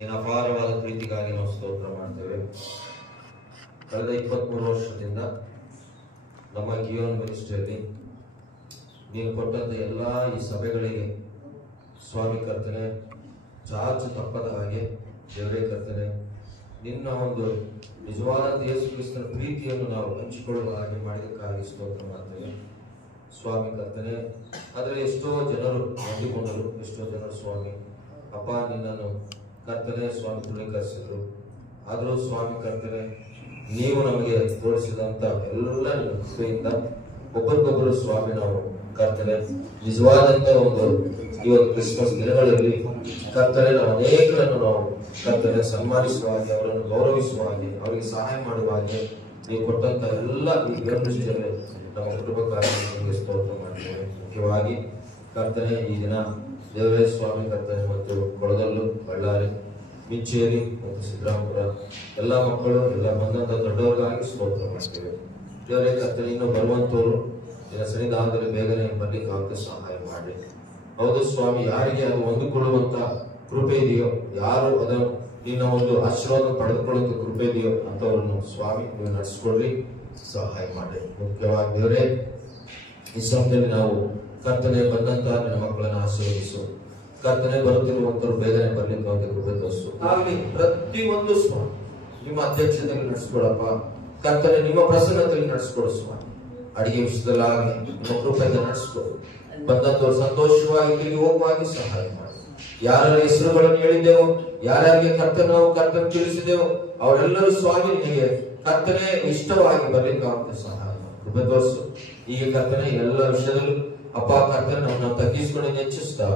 ನಿನ್ನ ಅಪಾರವಾದ ಪ್ರೀತಿಗಾಗಿ ನಾವು ಸ್ತೋತ್ರ ಮಾಡ್ತೇವೆ. ಕಳೆದ 23 ವರ್ಷದಿಂದ ನಮ್ಮ ಗಿಯೋನ್ ಮಿನಿಸ್ಟ್ರಿಯಲ್ಲಿ ನೀನು ಕೊಟ್ಟಂತ ಎಲ್ಲ ಈ ಸಭೆಗಳಿಗೆ ಸ್ವಾಮಿ ಕರ್ತನೆ, ಚಾಚು ತಪ್ಪದ ಹಾಗೆ ದೇವರೇ ಕರ್ತನೆ, ನಿನ್ನ ಒಂದು ನಿಜವಾದ ಯೇಸು ಕ್ರಿಸ್ತನ ಪ್ರೀತಿಯನ್ನು ನಾವು ಹಂಚಿಕೊಳ್ಳುವ ಹಾಗೆ ಮಾಡಿದಕ್ಕಾಗಿ ಸ್ತೋತ್ರ ಮಾಡ್ತೇವೆ ಸ್ವಾಮಿ ಕರ್ತನೆ. ಆದರೆ ಎಷ್ಟೋ ಜನರು ಹೊಂದಿಕೊಂಡರು, ಎಷ್ಟೋ ಜನರು ಸ್ವಾಮಿ ಅಪ್ಪ ನಿನ್ನನ್ನು ಕರ್ತನೆ ಸ್ವಾಮಿ ತೃಣೀಕರಿಸಿದ್ರು. ಆದರೂ ಸ್ವಾಮಿ ಕರ್ತನೆ, ನೀವು ನಮಗೆ ತೋರಿಸಿದಂತ ಎಲ್ಲ ಕೃಪೆಯಿಂದ ಒಬ್ಬರಿಗೊಬ್ಬರು ಸ್ವಾಮಿ ನಾವು ಕರ್ತನೆ ನಿಜವಾದಂತ ಒಂದು ಈ ಒಂದು ಕ್ರಿಸ್ಮಸ್ ದಿನಗಳಲ್ಲಿ ಕರ್ತನೆ ನಾವು ಅನೇಕರನ್ನು ನಾವು ಕರ್ತನೆ ಸನ್ಮಾನಿಸುವ ಹಾಗೆ, ಅವರನ್ನು ಗೌರವಿಸುವ ಹಾಗೆ, ಅವರಿಗೆ ಸಹಾಯ ಮಾಡುವ ಹಾಗೆ ನೀವು ಕೊಟ್ಟಂತ ಎಲ್ಲ ಈ ದೃಷ್ಟಿಯಲ್ಲಿ ನಮ್ಮ ಕುಟುಂಬಕ್ಕಾಗಿ ನಿಮಗೆ ಸ್ತೋತ್ರ ಮಾಡ್ತೇವೆ. ಮುಖ್ಯವಾಗಿ ಕರ್ತನೆ ಈ ದಿನ ದೇವರೇ ಸ್ವಾಮಿ ಕರ್ತನೆ ಮತ್ತು ಕೊಳಗಲ್ಲು, ಬಳ್ಳಾರಿ, ಮಿಂಚೇರಿ ಮತ್ತು ಸಿದ್ದರಾಮಪುರ ಎಲ್ಲ ಮಕ್ಕಳು ಎಲ್ಲ ಬಂದಂತ ದೊಡ್ಡವರಿಗಾಗಿ ಸ್ತೋತ್ರ ಮಾಡ್ತೇವೆ. ದೇವರೇ ಕರ್ತನೆ, ಇನ್ನು ಬರುವಂತವರು ನಿನ್ನ ಸನ್ನಿಧಾನದಲ್ಲಿ ಬೇಗನೆ ಬರ್ಲಿಕ್ಕೆ ಆಗದೆ ಸಹಾಯ ಮಾಡಿ. ಹೌದು ಸ್ವಾಮಿ, ಯಾರಿಗೆ ಅದು ಹೊಂದಿಕೊಳ್ಳುವಂತ ಕೃಪೆ ಇದೆಯೋ, ಯಾರು ಅದನ್ನು ನಿನ್ನ ಒಂದು ಆಶೀರ್ವಾದ ಪಡೆದುಕೊಳ್ಳುವಂತ ಕೃಪೆ ಇದೆಯೋ ಅಂತವರನ್ನು ಸ್ವಾಮಿ ನೀವು ನಡೆಸಿಕೊಳ್ಳಿ, ಸಹಾಯ ಮಾಡಿ. ಮುಖ್ಯವಾಗಿ ದೇವರೇ ಈ ಸಮಯದಲ್ಲಿ ನಾವು ಕರ್ತನೆ ಬಂದಂತ ನಿನ್ನ ಮಕ್ಕಳನ್ನ ಆಶೀರ್ವದಿಸು. ಕರ್ತನೆ ಬರುತ್ತಿರುವಂತರು ಬೇಗನೆ ಬರ್ಲಿಕ್ಕೆ ಅವ್ರಿಗೆ ಕೃಪೆ ತೋರಿಸು. ಆಗಲಿ ಪ್ರತಿಯೊಂದು ಸ್ವಾಮಿ ನಿಮ್ಮ ಅಧ್ಯಕ್ಷತೆಯಲ್ಲಿ ನಡೆಸ್ಕೊಡಪ್ಪ. ಕರ್ತನೆ ನಿಮ್ಮ ಪ್ರಸನ್ನತೆಯಲ್ಲಿ ನಡೆಸ್ಕೊಡು ಸ್ವಾಮಿ. ಅಡಿಗೆ ವಿಷಯದಲ್ಲಾಗಲಿ ನಿಮ್ಮ ಕೃಪೆಯಿಂದ ನಡೆಸ್ಕೊಡು. ಬಂದಂತವ್ರು ಸಂತೋಷವಾಗಿ ತಿರುಗಿ ಹೋಗುವಾಗಿ ಸಹಾಯ ಮಾಡಿ. ಯಾರ ಹೆಸರುಗಳನ್ನು ಹೇಳಿದೆವು, ಯಾರ್ಯಾರಿಗೆ ಕರ್ತನ ತಿಳಿಸಿದೆವು, ಅವರೆಲ್ಲರೂ ಸ್ವಾಮಿ ನಿಮಗೆ ಕರ್ತನೆ ಇಷ್ಟವಾಗಿ ಬರ್ಲಿಕ್ಕೆ ಆಗುತ್ತೆ ಸಹಾಯ ಕೃಪೆ ತೋರಿಸು. ಈಗ ಕರ್ತನೆ ಎಲ್ಲ ವಿಷಯದಲ್ಲೂ ಅಪ್ಪ ಕರ್ತನೆ ನಾವು ತಗ್ಗಿಸಿಕೊಂಡು ಹೆಚ್ಚಿಸ್ತಾ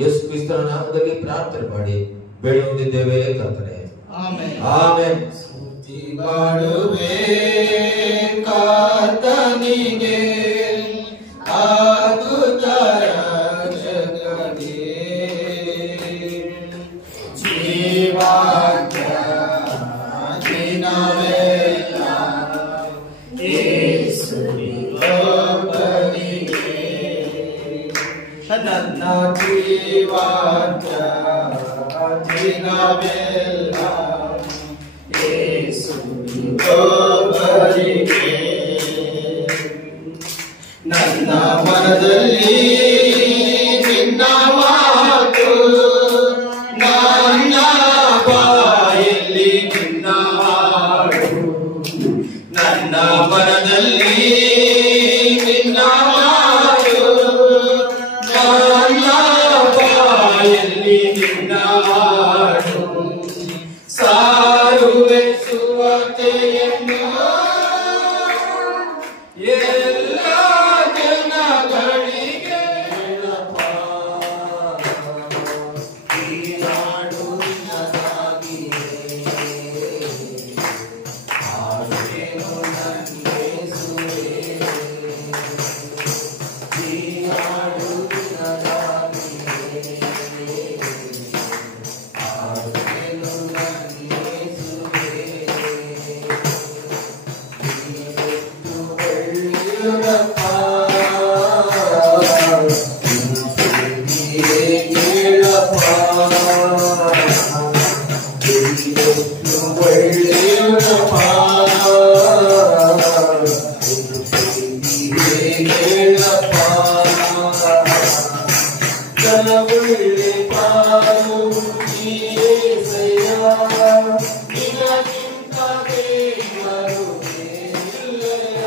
ಯೇಸು ಕ್ರಿಸ್ತನ ನಾಮದಲ್ಲಿ ಪ್ರಾರ್ಥನೆ ಮಾಡಿ ಬೇಡಿ ಹೊಂದಿದ್ದೇವೆ ಕರ್ತನೆ. ಆಮೆನ್. ಸ್ತುತಿ ಮಾಡುವೆ ಕರ್ತನಿಗೆ, ಅದ್ಭುತರ ಜಗದೇ ಜೀವಾಗ್ಯ ದಿನವೆಲ್ಲ ಯೇಸುವಿಗೊಬ್ಬನಿಗೆ ನನ್ನ ಜೀವಾಗ್ಯ ದಿನವೆಲ್ಲ ಯೇಸುವಿಗೊಬ್ಬನಿಗೆ. ನನ್ನ ಮನದಲ್ಲಿ ನಿನ್ನ ಮಾತು, ನನ್ನ ಬಾಯಲ್ಲಿ ನಿನ್ನ ಹಾಡು. ನನ್ನ ಮನದಲ್ಲಿ ನಿನ್ನ ಮಾತು, ನನ್ನ ಬಾಯಲ್ಲಿ ನಿನ್ನ ಹಾಡು. ಸಾರುವೆ ಸುವಾರ್ತೆಯನ್ನು ಎಲ್ಲ ಜನಗಳಿಗೆ. ಈ ನಾಡು ನಿನ್ನದಾಗಿದೆ, ಹಾಡುವೆನು ನನ್ನೇಸುವೆ. ಈ ನಾಡು ನಿನ್ನದಾಗಿದೆ, ಹಾಡುವೆನು ನನ್ನೇಸುವೆ. ನೀನೆಷ್ಟು ಒಳ್ಳೆಯವನಪ್ಪ, ನೀನೇ ಕೇಳಪ್ಪ. ನೀನೆಷ್ಟು ಒಳ್ಳೆಯವನಪ್ಪ, ನೀನೇ ಕೇಳಪ್ಪ. ನನ್ನ ಒಳ್ಳೆ ಪಾಲು ಈ యేసయ్య, ನಿನಗಿಂತ ದೇವರು ಬೇರಿಲ್ಲಯ್ಯ.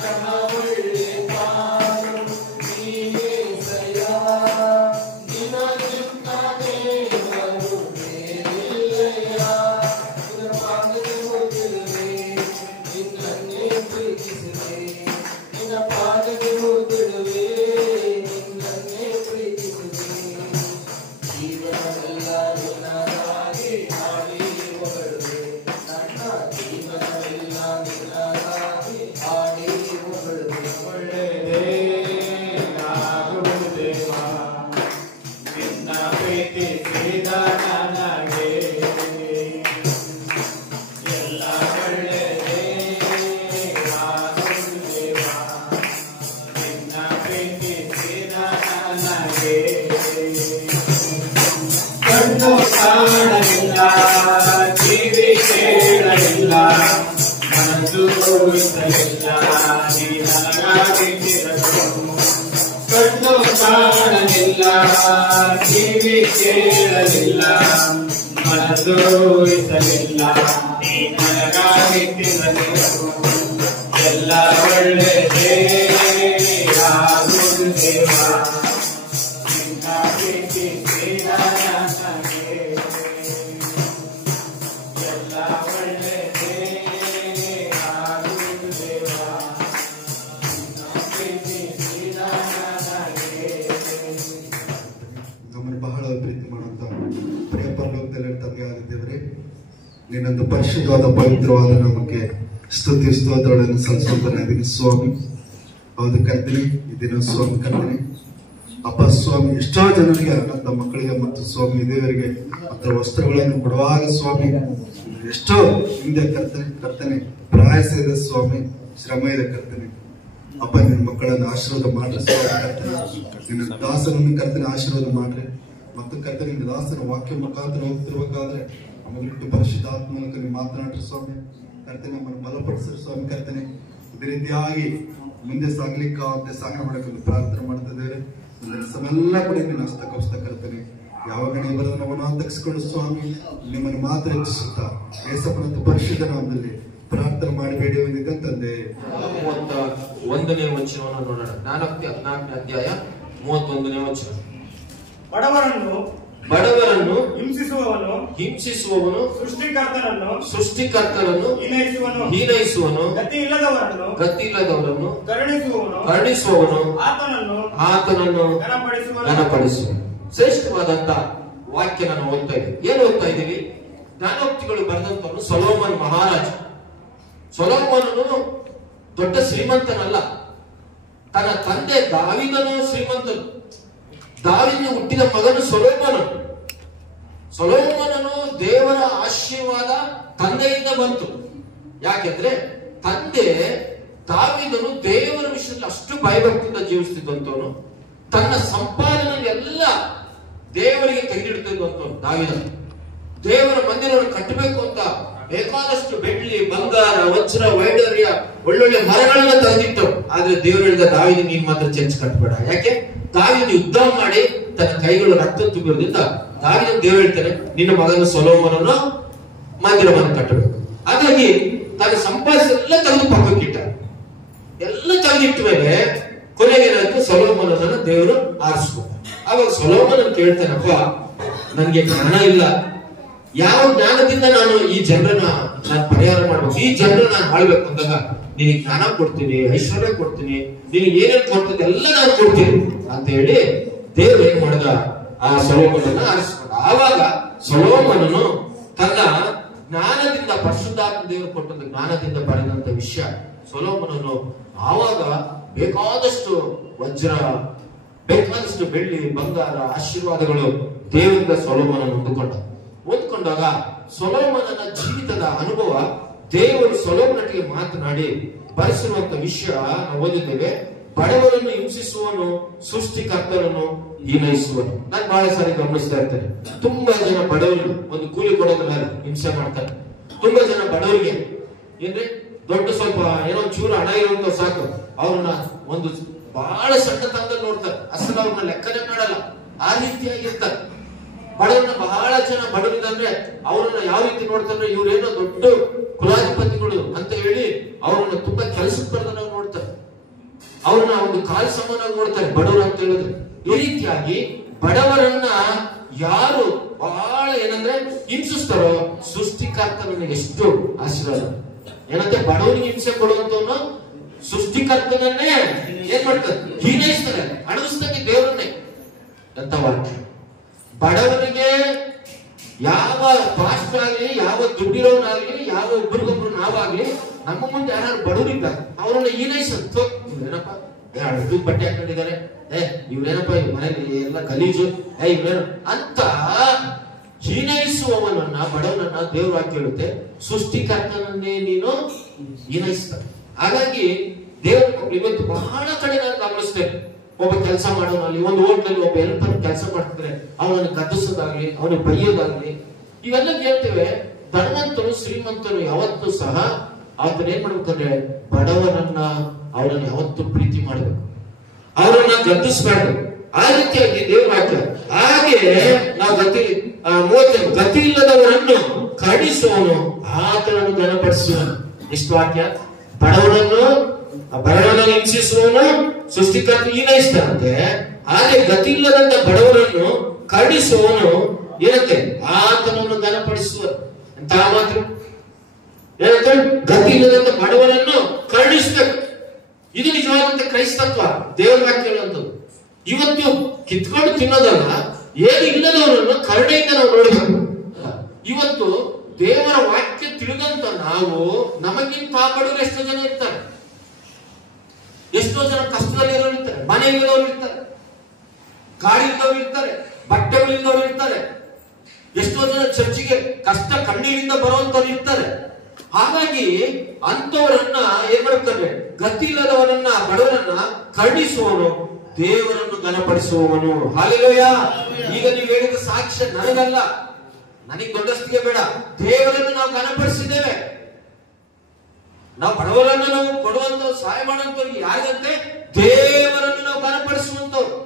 ನನ್ನ ಒಳ್ಳೆ ಪಾಲು ಈ యేసయ్ಯ, ನಿನಗಿಂತ ದೇವರು ಬೇರಿಲ್ಲಯ್ಯ. ನಿನ್ನ ಪಾದಕ್ಕೆ ಹೋಗಿರುವೆ, ನಿನ್ನನ್ನೇ ಪ್ರೀತಿಸಿದೆ. ನಿನ್ನ ಪಾದಕ್ಕೆ ಹೋಗಿರುವೆ, ನಿನ್ನನ್ನೇ ಪ್ರೀತಿಸಿದೆ. ಜೀವನವೆಲ್ಲ ನಿನ್ನದಾಗಿ ಮಾಡಿ ಹೊರಡುವೆ. ನನ್ನ ಕೇಳಲಿಲ್ಲ, ಮನಸೋಯಿಸಲಿಲ್ಲ. ನೀ ನನಗಾಗಿ ತಿನ್ನಲಿರು, ಎಲ್ಲ ಒಳ್ಳೆಯದೇ ಆಗುವುದು ದೇವ. ನಿನ್ನ ಪ್ರೀತಿ ನನಗೆ ಎಲ್ಲ ಒಳ್ಳೆಯದೇ ಆಗುವುದು ದೇವ. ನಿನ್ನ ಪ್ರೀತಿ ನನಗೆ. ನಮ್ಮನ್ನು ಬಹಳ ಪ್ರೀತಿ ಮಾಡುವಂತ ಪ್ರಿಯ ಪರಲೋಕದಲ್ಲಿ ತಮಗೆ ಆಗಿದ್ದೇವ್ರಿ. ನಿನ್ನೊಂದು ಪರಿಶುದ್ಧವಾದ ಪವಿತ್ರವಾದ ನಮಗೆ ಸ್ತುತಿ ಸ್ತೋತ್ರಗಳನ್ನು ಸಲ್ಲಿಸುವಂತನಾಗಿದ್ದೀನಿ ಸ್ವಾಮಿ. ಹೌದು ಕರ್ತೀನಿ, ಇದೇನು ಸ್ವಾಮಿ ಕರ್ತೀನಿ. ಅಪ್ಪ ಸ್ವಾಮಿ, ಎಷ್ಟೋ ಜನರಿಗೆ ಅನಾಥ ಮಕ್ಕಳಿಗೆ ಮತ್ತು ಸ್ವಾಮಿ ಇದೇವರಿಗೆ ಅಥವಾ ವಸ್ತ್ರಗಳನ್ನು ಕೊಡುವಾಗ ಸ್ವಾಮಿ ಎಷ್ಟೋ ಹಿಂದೆ ಕರ್ತನೆ ಪ್ರಯಾಸ ಇದೆ ಸ್ವಾಮಿ, ಶ್ರಮ ಇದೆ ಕರ್ತನೆ. ಅಪ್ಪ ನಿನ್ನ ಮಕ್ಕಳನ್ನು ಆಶೀರ್ವಾದ ಮಾಡ್ರಿ ಸ್ವಾಮಿ ಕರ್ತನೆ. ನಿನ್ನ ದಾಸನನ್ನು ಕರ್ತನೆ ಆಶೀರ್ವಾದ ಮಾಡ್ರಿ. ಮತ್ತು ಕರ್ತನೆ ನಿನ್ನ ದಾಸನ ವಾಕ್ಯ ಮುಖಾಂತರ ಹೋಗ್ತಿರ್ಬೇಕಾದ್ರೆ ನಮಗಿಟ್ಟು ಪರಿಶುದ್ಧಾತ್ಮ ಮೂಲಕ ನೀವು ಮಾತನಾಡ್ರಿ ಸ್ವಾಮಿ ಕರ್ತನೆ. ನಮ್ಮನ್ನು ಬಲಪಡಿಸ್ರಿ ಸ್ವಾಮಿ ಕರ್ತನೆ. ಇದೇ ರೀತಿಯಾಗಿ ಮುಂದೆ ಸಾಗ್ಲಿಕ್ಕೆ ಸಾಗಣೆ ಮಾಡಕ್ಕೆ ಪ್ರಾರ್ಥನೆ ಮಾಡ್ತಿದ್ದೇವೆ. ಎಲ್ಲ ಕೂಡ ನಿನ್ನ ಹಸ್ತಕವಸ್ತ ಕರ್ತನೆ. ಯಾವಾಗ ನೀವು ಬರೋದು ನಮ್ಮನ್ನು ತೆಗೆಸ್ಕೊಂಡು ಸ್ವಾಮಿ ನಿಮ್ಮನ್ನು ಮಾತ್ರ ಹೆಚ್ಚಿಸುತ್ತಾ ಯೇಸಪ್ಪನ ಪರಿಶುದ್ಧ ನಾಮದಲ್ಲಿ ಪ್ರಾರ್ಥನೆ ಮಾಡಬೇಡಿ ಒಂದಿದ್ದ ತಂದೆ. 31ನೇ ವಚನವನ್ನು ನೋಡೋಣ. 14ನೇ ಅಧ್ಯಾಯ 31ನೇ ವಚನ. ಬಡವರನ್ನು ಹಿಂಸಿಸುವವನು ಸೃಷ್ಟಿಕರ್ತನನ್ನು ಹೀನೈಸುವನು. ಗತಿಯಿಲ್ಲದವರನ್ನು ಕರುಣಿಸುವವನು ಆತನನ್ನು ಘನಪಡಿಸುವನು. ಶ್ರೇಷ್ಠವಾದಂತ ವಾಕ್ಯ ನಾನು ಓದ್ತಾ ಇದ್ದೀನಿ. ಏನು ಓದ್ತಾ ಇದ್ದೀವಿ? ಜ್ಞಾನೋಕ್ತಿಗಳು ಬರೆದಂತವನು ಸೊಲೊಮನ್ ಮಹಾರಾಜ. ಸೊಲೊಮೋನನು ದೊಡ್ಡ ಶ್ರೀಮಂತನಲ್ಲ, ತನ್ನ ತಂದೆ ದಾವೀದನು ಶ್ರೀಮಂತನು. ದಾವೀದನ ಹುಟ್ಟಿದ ಮಗನು ಸೊಲೊಮೋನನು. ಸೊಲೊಮೋನನು ದೇವರ ಆಶೀರ್ವಾದ ತಂದೆಯಿಂದ ಬಂತು. ಯಾಕೆಂದ್ರೆ ತಂದೆ ದಾವೀದನು ದೇವರ ವಿಷಯದಲ್ಲಿ ಅಷ್ಟು ಭಯಭಕ್ತಿಯಿಂದ ಜೀವಿಸ್ತಿದ್ದಂತವನು. ತನ್ನ ಸಂಪಾದನೆ ಎಲ್ಲ ದೇವರಿಗೆ ತೆಗೆದಿಡ್ತಿದ್ದಂತವನು ದಾವೀದ. ದೇವರ ಮಂದಿರವನ್ನು ಕಟ್ಟಬೇಕು ಅಂತ ಬೇಕಾದಷ್ಟು ಬೆಳ್ಳಿ, ಬಂಗಾರ, ವಜ್ರ, ವೈಡೂರ್ಯ, ಒಳ್ಳೊಳ್ಳೆ ಮರಗಳನ್ನ ತಂದಿತ್ತು. ಆದ್ರೆ ದೇವರು ಹೇಳಿದ ದಾವೀದ ನೀನ್ ಮಾತ್ರ ಚರ್ಚ್ ಕಟ್ಟಬೇಡ. ಯಾಕೆ? ದಾವೀದ ಯುದ್ಧ ಮಾಡಿ ತನ್ನ ಕೈಗಳು ರಕ್ತ ತುಂಬಿರೋದ್ರಿಂದ ದಾವೀದ ದೇವರು ಹೇಳ್ತಾನೆ ನಿನ್ನ ಮಗನ ಸೊಲೊಮೋನನು ಮಂದಿರವನ್ನು ಕಟ್ಟಬೇಕು. ಹಾಗಾಗಿ ತನ್ನ ಸಂಪಾದಿಸೆಲ್ಲ ತೆಗೆದು ಪಕ್ಕಕ್ಕಿಟ್ಟ. ಎಲ್ಲ ತೆಗೆದಿಟ್ಟ ಮೇಲೆ ಕೊನೆಗೆ ಏನಾಯ್ತು? ಸೊಲೊಮೋನನನ್ನು ದೇವರು ಆರಿಸ್ಕೊಂಡ. ಆವಾಗ ಸೊಲೊಮೋನನ್ ಕೇಳ್ತಾನಪ್ಪ, ನನ್ಗೆ ಜ್ಞಾನ ಇಲ್ಲ, ಯಾವ ಜ್ಞಾನದಿಂದ ನಾನು ಈ ಜನರನ್ನ ನಾನು ಪರಿಹಾರ ಮಾಡ್ಬೇಕು, ಈ ಜನರನ್ನ ನಾನು ಆಳ್ಬೇಕು ಅಂದಾಗ ನಿನಗೆ ಜ್ಞಾನ ಕೊಡ್ತೀನಿ, ಐಶ್ವರ್ಯ ಕೊಡ್ತೀನಿ, ನಿನಗೆ ಏನೇನು ಕೊಡ್ತೀನಿ ಎಲ್ಲ ನಾನು ಕೊಡ್ತೀನಿ ಅಂತ ಹೇಳಿ ದೇವರು ಏನ್ ಮಾಡಿದ? ಆ ಸೊಲೊಮೋನನ್ನ ಆರಿಸ್ಕೊಂಡ. ಆವಾಗ ಸೊಲೊಮೋನನು ತನ್ನ ಜ್ಞಾನದಿಂದ, ಪರಿಶುದ್ಧಾತ್ಮ ದೇವರು ಕೊಟ್ಟಂತ ಜ್ಞಾನದಿಂದ ಪಡೆದಂತ ವಿಷಯ ಸೊಲೊಮೋನನು ಆವಾಗ ಬೇಕಾದಷ್ಟು ವಜ್ರ, ಬೇಕಾದಷ್ಟು ಬೆಳ್ಳಿ, ಬಂಗಾರ, ಆಶೀರ್ವಾದಗಳು ದೇವರಿಂದ ಸೊಲೊಮೋನನು ಹೊಂದಿಕೊಂಡಾಗ ಸೊಲೊಮೋನನ ಜೀವಿತದ ಅನುಭವ ದೇವರು ಸೊಲೊಮೋನನಿಗೆ ಮಾತನಾಡಿ ಬರೆಸಿರುವಂತ ವಿಷಯ ನಾವು ಓದಿದ್ದೇವೆ. ಬಡವರನ್ನು ಹಿಂಸಿಸುವನು, ಸೃಷ್ಟಿಕರ್ತರನ್ನು ಹೀನೈಸುವನು. ನಾನು ಬಹಳ ಸಾರಿ ಗಮನಿಸ್ತಾ ಇರ್ತೇನೆ, ತುಂಬಾ ಜನ ಬಡವರಿಗೆ ಒಂದು ಕೂಲಿ ಕೊಡೋದಿಲ್ಲ, ಹಿಂಸೆ ಮಾಡ್ತಾರೆ. ತುಂಬಾ ಜನ ಬಡವರಿಗೆ ಏನ್ರಿ ದೊಡ್ಡ ಸ್ವಲ್ಪ ಏನೋ ಚೂರು ಹಣ ಇರುವಂತ ಸಾಕು, ಅವ್ರನ್ನ ಒಂದು ಬಹಳ ಸಣ್ಣ ತಂದಲ್ಲಿ ನೋಡ್ತಾರೆ, ಅಸಲು ಅವ್ರನ್ನ ಲೆಕ್ಕನೆ ಮಾಡಲ್ಲ. ಆ ರೀತಿಯಾಗಿರ್ತಾರೆ ಬಡವರನ್ನ. ಬಹಳ ಜನ ಬಡವರಿದ್ರೆ ಅವ್ರನ್ನ ಯಾವ ರೀತಿ ನೋಡ್ತಾರೆ? ಇವ್ರೇನೋ ದೊಡ್ಡ ಕುಲಾಧಿಪತಿಗಳು ಅಂತ ಹೇಳಿ ಅವ್ರನ್ನ ತುಂಬಾ ಕೆಲಸಕ್ಕೆ ಬರೆದವ್ರು ನೋಡ್ತಾರೆ, ಅವ್ರನ್ನ ಒಂದು ಕಾಲು ಸಮಾನಾಗಿ ನೋಡ್ತಾರೆ ಬಡವರು ಅಂತ ಹೇಳಿದ್ರೆ. ಈ ರೀತಿಯಾಗಿ ಬಡವರನ್ನ ಯಾರು ಬಹಳ ಏನಂದ್ರೆ ಹಿಂಸಿಸ್ತಾರೋ ಸೃಷ್ಟಿಕರ್ತನ ಎಷ್ಟು ಆಶೀರ್ವಾದ. ಏನಂತೆ ಬಡವನಿಗೆ ಹಿಂಸೆ ಕೊಡುವಂತವನು ಸೃಷ್ಟಿಕರ್ತನನ್ನೇ ಏನ್ ಮಾಡ್ತಾರೆ? ಹೀನೈಸ್ತಾರೆ, ಅಣಗಿಸ್ತಾನೆ ದೇವರನ್ನೇ ಅಂತ ವಾಕ್ಯ. ಬಡವನಿಗೆ ಯಾವ ಪಾಸ್ಟ್ ಆಗ್ಲಿ, ಯಾವ ದುಡ್ಡಿರೋನಾಗ್ಲಿ, ಯಾವ ಒಬ್ರಿಗೊಬ್ರು ನಾವಾಗ್ಲಿ, ನಮ್ಮ ಮುಂದೆ ಯಾರು ಬಡವರಿದ್ದಾರೆ ಅವರನ್ನ ಹೀನೈಸತ್ತು. ಏನಪ್ಪ ದುಡ್ಡು ಬಟ್ಟೆ ಹಾಕೊಂಡಿದ್ದಾರೆ, ಇವ್ರೇನಪ್ಪ ಮನೇಲಿ ಎಲ್ಲ ಗಲೀಜು, ಇವ್ರೇನು ಅಂತ ಹೀನೈಸುವವನನ್ನ, ಬಡವನನ್ನ ದೇವ್ರ ವಾಕ್ಯ ಹೇಳುತ್ತೆ ಸೃಷ್ಟಿಕರ್ತನನ್ನೇ ನೀನು ಹೀನೈಸ್ತಾರೆ. ಹಾಗಾಗಿ ದೇವ್ರ ಇವತ್ತು ಬಹಳ ಕಡೆ ನಾನು ಗಮನಿಸ್ತೇನೆ, ಒಬ್ಬ ಕೆಲಸ ಮಾಡೋನಲ್ಲಿ, ಒಂದು ಹೋಟ್ಲಲ್ಲಿ ಒಬ್ಬ ಹೆಲ್ಪರ್ ಕೆಲಸ ಮಾಡ್ತಿದ್ರೆ ಅವನನ್ನು ಗದ್ದಿಸೋದಾಗ್ಲಿ, ಅವನಿಗೆ ಬೈಯೋದಾಗ್ಲಿ, ಇವೆಲ್ಲ ಕೇಳ್ತೇವೆ. ಧನವಂತರು, ಶ್ರೀಮಂತರು ಯಾವತ್ತೂ ಸಹ ಆತನ ಏನ್ ಮಾಡ್ಬೇಕಂದ್ರೆ ಬಡವನನ್ನ, ಅವರನ್ನ ಯಾವತ್ತೂ ಪ್ರೀತಿ ಮಾಡ್ಬೇಕು, ಅವರನ್ನ ಗದ್ದಿಸ್ಬಾರ್ದು. ಆ ರೀತಿಯಾಗಿ ದೇವರ ವಾಕ್ಯ. ಹಾಗೆ ನಾವು ಗತಿ ಇಲ್ಲದವರನ್ನು ಕರುಣಿಸುವನು, ಆತನನ್ನು ಘನಪಡಿಸುವನು. ಎಷ್ಟು ವಾಕ್ಯ! ಬಡವರನ್ನು ಹಿಂಸಿಸುವನು ಸೃಷ್ಟಿಕರ್ತ ಹೀನೈಸ್ತಾರಂತೆ. ಹಾಗೆ ಗತಿ ಇಲ್ಲದಂತ ಬಡವರನ್ನು ಕರುಣಿಸುವನು ಏನಂತೆ? ಆತನನ್ನು ಘನಪಡಿಸುವನು ಅಂತ ಮಾತ್ರ ಏನಂತ? ಗತಿ ಇಲ್ಲದಂತ ಬಡವರನ್ನು ಕರುಣಿಸ್ಬೇಕು. ಇದು ನಿಜವಾದಂತ ಕ್ರೈಸ್ತತ್ವ, ದೇವರ ವಾಕ್ಯಗಳಂತದ್ದು. ಇವತ್ತು ಕಿತ್ಕೊಂಡು ತಿನ್ನೋದಲ್ಲ, ಏನು ಇಲ್ಲದವರನ್ನು ಕರುಣೆಯಿಂದ ನಾವು ನೋಡಬೇಕು. ಇವತ್ತು ದೇವರ ವಾಕ್ಯ ತಿಳಿದಂತ ನಾವು ನಮಗಿಂತ ಬಡವರು ಎಷ್ಟೋ ಜನ ಇರ್ತಾರೆ, ಎಷ್ಟೋ ಜನ ಕಷ್ಟದಲ್ಲಿ ಇರೋರು ಇರ್ತಾರೆ, ಮನೆ ಇಲ್ಲದವ್ರು ಇರ್ತಾರೆ, ಗಾಡಿ ಇಲ್ಲದವ್ರು ಇರ್ತಾರೆ, ಬಟ್ಟೆಗಳಿಲ್ಲದವ್ರು ಇರ್ತಾರೆ, ಎಷ್ಟೋ ಜನ ಚರ್ಚಿಗೆ ಕಷ್ಟ ಕಣ್ಣೀರಿಂದ ಬರುವಂತವ್ರು ಇರ್ತಾರೆ. ಹಾಗಾಗಿ ಅಂತವರನ್ನ ಏನ್ ಮಾಡ್ತಾರೆ? ಗತಿ ಇಲ್ಲದವರನ್ನ ಬಡವರನ್ನ ಕರುಣಿಸುವವನು, ದೇವರನ್ನು ಘನಪಡಿಸುವವನು. ಹಾಲೆಲೂಯ. ಈಗ ನೀವು ಹೇಳಿದ ಸಾಕ್ಷ್ಯ ನನಗಲ್ಲ, ನನಗೆ ದೊಡ್ಡಸ್ತಿಗೆ ಬೇಡ. ದೇವರನ್ನು ನಾವು ಘನಪಡಿಸಿದ್ದೇವೆ. ನಾವು ಬಡವರನ್ನು ನಾವು ಕೊಡುವಂತ ಸಹಾಯ ಮಾಡುವಂತವ್ರಿಗೆ ಯಾರಿಗಂತೆ? ದೇವರನ್ನು ನಾವು ಘನಪಡಿಸುವಂತವ್ರು.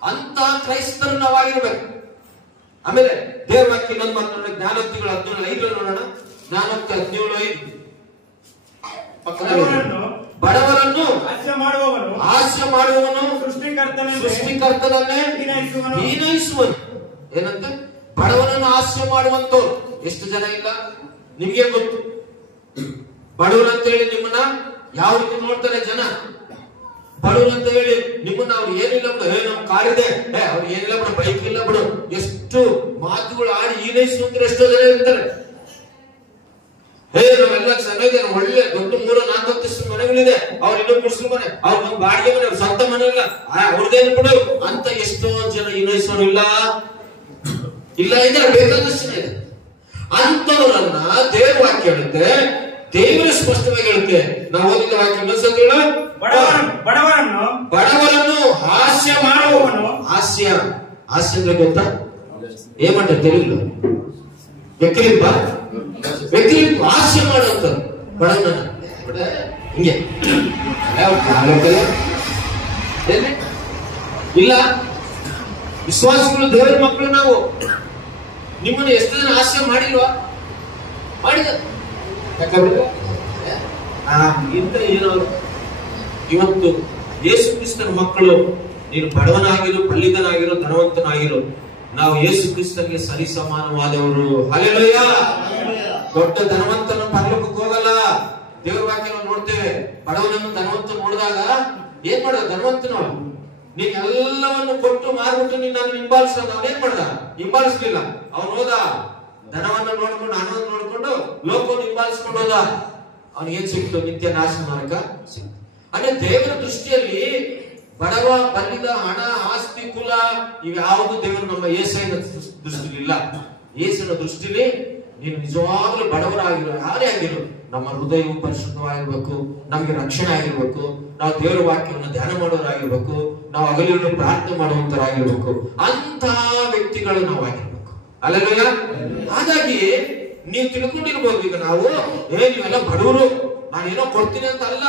ಅಂತ ಕ್ರೈಸ್ತರು ನಾವಾಗಿರ್ಬೇಕು. ಆಮೇಲೆ ದೇವರ ವಾಕ್ಯ ಇನ್ನೊಂದು ಮಾತನಾಡ, ಜ್ಞಾನೋಕ್ತಿಗಳು 17:5 ನೋಡೋಣ. ಜ್ಞಾನೋಕ್ತಿ 17:5. ಬಡವರನ್ನು ಹಾಸ್ಯ ಮಾಡುವವನು ಸೃಷ್ಟಿಕರ್ತನನ್ನೇ ಹೀನೈಸುವನು. ಏನಂತ? ಬಡವನನ್ನು ಹಾಸ್ಯ ಮಾಡುವಂತವ್ರು ಎಷ್ಟು ಜನ ಇಲ್ಲ ನಿಮ್ಗೆ ಗೊತ್ತು. ಬಡವರು ಅಂತ ಹೇಳಿ ನಿಮ್ಮನ್ನ ಯಾವ ರೀತಿ ನೋಡ್ತಾರೆ ಜನ? ಬಡವರು ಅಂತ ಹೇಳಿ ನಿಮ್ಮನ್ನ ಅವ್ರು ಏನಿಲ್ಲ ಬಿಡು, ನಮ್ ಕಾರಿದೆ, ಅವ್ರು ಏನಿಲ್ಲ ಬಿಡು, ಬೈಕ್ ಇಲ್ಲ ಬಿಡು, ಎಷ್ಟು ಮಾತುಗಳು ಆಡಿ ಹೀನೈಸುವಂತ ಎಷ್ಟೋ ಜನ ಇರ್ತಾರೆ. ನಾವೆಲ್ಲ ಚೆನ್ನಾಗಿದೆ, ಒಳ್ಳೆ ದೊಡ್ಡ 3-4 ಅಂತಸ್ತಿನ ಮನೆಗಳಿದೆ, ಅವ್ರ ಇನ್ನೊಂದು ಗುಡಿಸಲು ಮನೆ, ಅವ್ರ ಒಂದು ಬಾಡಿಗೆ ಮನೆ, ಸ್ವಂತ ಮನೆ ಇಲ್ಲ, ಅವ್ರದ್ದೇನು ಬಿಡು ಅಂತ ಎಷ್ಟೋ ಜನ ಹೀನೈಸೋರು ಇಲ್ಲ ಇದ್ದಾರೆ, ಬೇಕಾದಷ್ಟು ಜನ ಇದೆ. ಅಂತವರನ್ನ ದೇವರ ವಾಕ್ಯ ಹೇಳುತ್ತೆ, ದೇವರು ಸ್ಪಷ್ಟವಾಗಿ ಹೇಳುತ್ತೆ. ನಾವು ಓದಿದ ವಾಕ್ಯ ಇನ್ನೊಂದ್ಸತಿ ಹೇಳ, ಬಡವರನ್ನು ಹಾಸ್ಯ ಮಾಡುವವನು. ಹಾಸ್ಯ ಅಂದ್ರೆ ಗೊತ್ತಾ? ಏನ್ ಮಾಡ್ತಾರೆ ತೆಲುಗು? ವ್ಯಕ್ತಿಲಿಂಬ ಹಾಸ್ಯ ಮಾಡುವಂತ ಬಡವನ ಹಿಂಗೆ ಇಲ್ಲ. ವಿಶ್ವಾಸಗಳು ದೇವರ ಮಕ್ಕಳು ನಾವು. ನಿಮ್ಮನ್ನು ಎಷ್ಟು ಜನ ಹಾಸ್ಯ ಮಾಡಿಲ್ವಾ? ಮಾಡಿದ ಏನೋ ಇವತ್ತು ಯೇಸು ಕ್ರಿಸ್ತನ ಮಕ್ಕಳು, ನೀನು ಬಡವನಾಗಿರು, ಪಲ್ಲಿದನಾಗಿರು, ಧನವಂತನಾಗಿರು, ನಾವು ಯೇಸು ಕ್ರಿಸ್ತನಿಗೆ ಸರಿ ಸಮಾನವಾದವರು. ಹಲ್ಲೆಲೂಯ. ದೊಡ್ಡ ಧನವಂತನ ಪರಲೋಕಕ್ಕೆ ಹೋಗಲ್ಲ. ದೇವರ ವಾಕ್ಯ ನಾವು ನೋಡ್ತೇವೆ. ಬಡವನನ್ನು ಧನವಂತ ನೋಡಿದಾಗ ಏನ್ ಮಾಡ? ಧನವಂತನು ನೀನ್ ಎಲ್ಲವನ್ನು ಕೊಟ್ಟು ಮಾರ್ಬಿಟ್ಟು ನೀನು ಹಿಂಬಾಲಿಸ. ಅವನೇನ್ ಮಾಡ್ದ? ಹಿಂಬಾಲಿಸ್ಲಿಲ್ಲ. ಅವನು ಹೋದ, ಧನವನ್ನು ನೋಡ್ಕೊಂಡು, ಹಣವನ್ನು ನೋಡ್ಕೊಂಡು ಲೋಕವನ್ನು ಹಿಂಬಾಲಿಸ್ಕೊಂಡು ಹೋದ. ಅವನಿಗೇನ್ ಸಿಕ್ತು? ನಿತ್ಯ ನಾಶ ನರಕ ಸಿಕ್ತು. ಅಂದ್ರೆ ದೇವರ ದೃಷ್ಟಿಯಲ್ಲಿ ಬಡವ, ಬಲ್ಲಿದ, ಹಣ, ಆಸ್ತಿ, ಕುಲ ಇವ್ಯಾವುದು ದೇವರು ನಮ್ಮ ಯೇಸುವಿನ ದೃಷ್ಟಿಲಿ ಇಲ್ಲ. ಯೇಸುವಿನ ದೃಷ್ಟಿಲಿ ನೀನು ನಿಜವಾಗ್ಲೂ ಬಡವರಾಗಿರೋ, ಯಾರೇ ಆಗಿರೋ, ನಮ್ಮ ಹೃದಯವು ಪರಿಶುದ್ಧವಾಗಿರ್ಬೇಕು, ನಮ್ಗೆ ರಕ್ಷಣೆ ಆಗಿರ್ಬೇಕು, ನಾವು ದೇವರ ವಾಕ್ಯವನ್ನು ಧ್ಯಾನ ಮಾಡೋರಾಗಿರ್ಬೇಕು, ನಾವು ಹಗಲಿರುಳು ಪ್ರಾರ್ಥನೆ ಮಾಡುವಂತರಾಗಿರ್ಬೇಕು. ಅಂತ ವ್ಯಕ್ತಿಗಳು ನಾವು ಆಗಿರ್ಬೇಕು. ಅಲ್ಲೆಲ್ಲ. ಹಾಗಾಗಿ ನೀವು ತಿಳ್ಕೊಂಡಿರ್ಬೋದು, ಈಗ ನಾವು ನೀವೆಲ್ಲ ಬಡವರು, ನಾನೇನೋ ಕೊಡ್ತೀನಿ ಅಂತ ಅಲ್ಲ,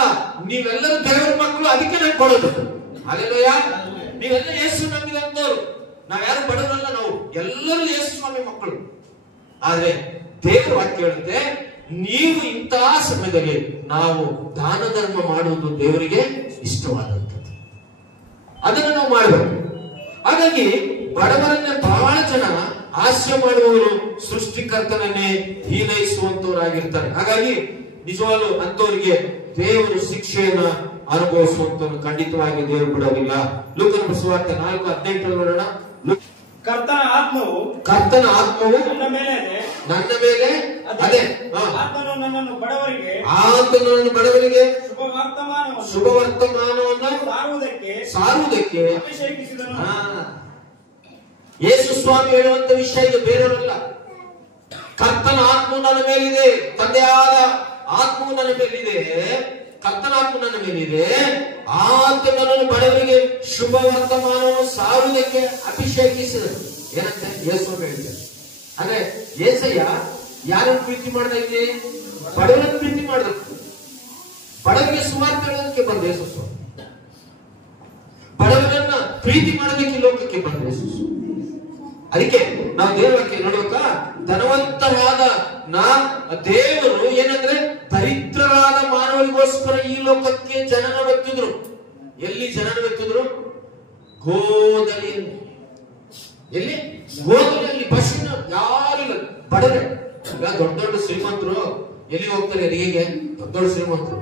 ನೀವೆಲ್ಲರೂ ದೇವರ ಮಕ್ಕಳು, ಅದಕ್ಕೆ ನಾನು ಕೊಡೋದು. ಅಲ್ಲೆಲ್ಲ. ನೀವೆಲ್ಲ ಯೇಸು ನಂಬಿದಂತವ್ರು, ನಾವ್ಯಾರು ಬಡವರಲ್ಲ, ನಾವು ಎಲ್ಲರೂ ಯೇಸು ಸ್ವಾಮಿ ಮಕ್ಕಳು. ಆದ್ರೆ ದೇವರ ವಾಕ್ಯ ಹೇಳುತ್ತೆ, ನೀವು ಇಂತಹ ಸಮಯದಲ್ಲಿ ನಾವು ದಾನ ಧರ್ಮ ಮಾಡುವುದು ದೇವರಿಗೆ ಇಷ್ಟವಾದಂಥದ್ದು, ಅದನ್ನು ನಾವು ಮಾಡಬೇಕು. ಹಾಗಾಗಿ ಬಡವರನ್ನೇ ಬಹಳ ಜನ ಹಾಸ್ಯ ಮಾಡುವವರು ಸೃಷ್ಟಿಕರ್ತನನ್ನೇ ಹೀನೈಸುವಂತವರಾಗಿರ್ತಾರೆ. ಹಾಗಾಗಿ ನಿಜವಾಗ್ಲೂ ಅಂತವರಿಗೆ ದೇವರು ಶಿಕ್ಷೆಯನ್ನ ಅನುಭವಿಸುವಂತವ್ರು ಖಂಡಿತವಾಗಿ ದೇವರು ಬಿಡೋದಿಲ್ಲ. ಲೂಕನ ಸುವಾರ್ತೆ 4:18 ನೋಡೋಣ. ಕರ್ತನ ಆತ್ಮವು ನನ್ನ ಮೇಲೆ ಅದೇ ಆತನು ನನ್ನನ್ನು ಬಡವರಿಗೆ ಶುಭ ಶುಭ ವರ್ತಮಾನವನ್ನು ಸಾರುವುದಕ್ಕೆ ಅಭಿಷೇಕಿಸಿದನು. ಯೇಸು ಸ್ವಾಮಿ ಹೇಳುವಂತ ವಿಷಯ ಇದು, ಬೇರೆಯವರಲ್ಲ. ಕರ್ತನ ಆತ್ಮ ನನ್ನ ಮೇಲಿದೆ, ತಂದೆಯಾದ ಆತ್ಮವು ನನ್ನ ಮೇಲಿದೆ, ಕರ್ತನ ಆತ್ಮ ನನ್ನ ಮೇಲಿದೆ, ಆತ ನನ್ನನ್ನು ಬಡವರಿಗೆ ಶುಭ ವರ್ತಮಾನವನ್ನು ಸಾರುವುದಕ್ಕೆ ಅಭಿಷೇಕಿಸಿದನು. ಏನಂತೆ ಯೇಸು ಹೇಳಿದ್ದಾರೆ. ಅಂದ್ರೆ ಯೇಸಯ್ಯ ಯಾರನ್ನು ಪ್ರೀತಿ ಮಾಡ್ದ? ಇಲ್ಲಿ ಬಡವರನ್ನು ಪ್ರೀತಿ ಮಾಡ್ದ. ಬಡವರಿಗೆ ಸುವಾರ್ತೆ ಹೇಳೋದಕ್ಕೆ ಬಂದ ಯೇಸು ಸ್ವಾಮಿ. ಬಡವರನ್ನ ಪ್ರೀತಿ ಮಾಡೋದಕ್ಕೆ ಈ ಲೋಕಕ್ಕೆ ಬಂದ ಯೇಸು. ಅದಕ್ಕೆ ನಾವು ದೇವಕ್ಕೆ ನೋಡುವಾಗ ಧನವಂತರಾದ ದೇವರು ಏನಂದ್ರೆ ದರಿದ್ರರಾದ ಮಾನವರಿಗೋಸ್ಕರ ಈ ಲೋಕಕ್ಕೆ ಜನನವೆತ್ತಿದ್ರು. ಎಲ್ಲಿ ಜನನವೆತ್ತಿದ್ರು? ಗೋದಲಿಯಲ್ಲಿ. ಎಲ್ಲಿ? ಗೋದಲಿಯಲ್ಲಿ. ಪಶುವಿನ ಯಾರಿಲ್ಲ, ಬಡವೆ. ಈಗ ದೊಡ್ಡ ದೊಡ್ಡ ಶ್ರೀಮಂತರು ಎಲ್ಲಿ ಹೋಗ್ತಾರೆ? ಹೆರಿಗೆಗೆ ದೊಡ್ಡ ದೊಡ್ಡ ಶ್ರೀಮಂತರು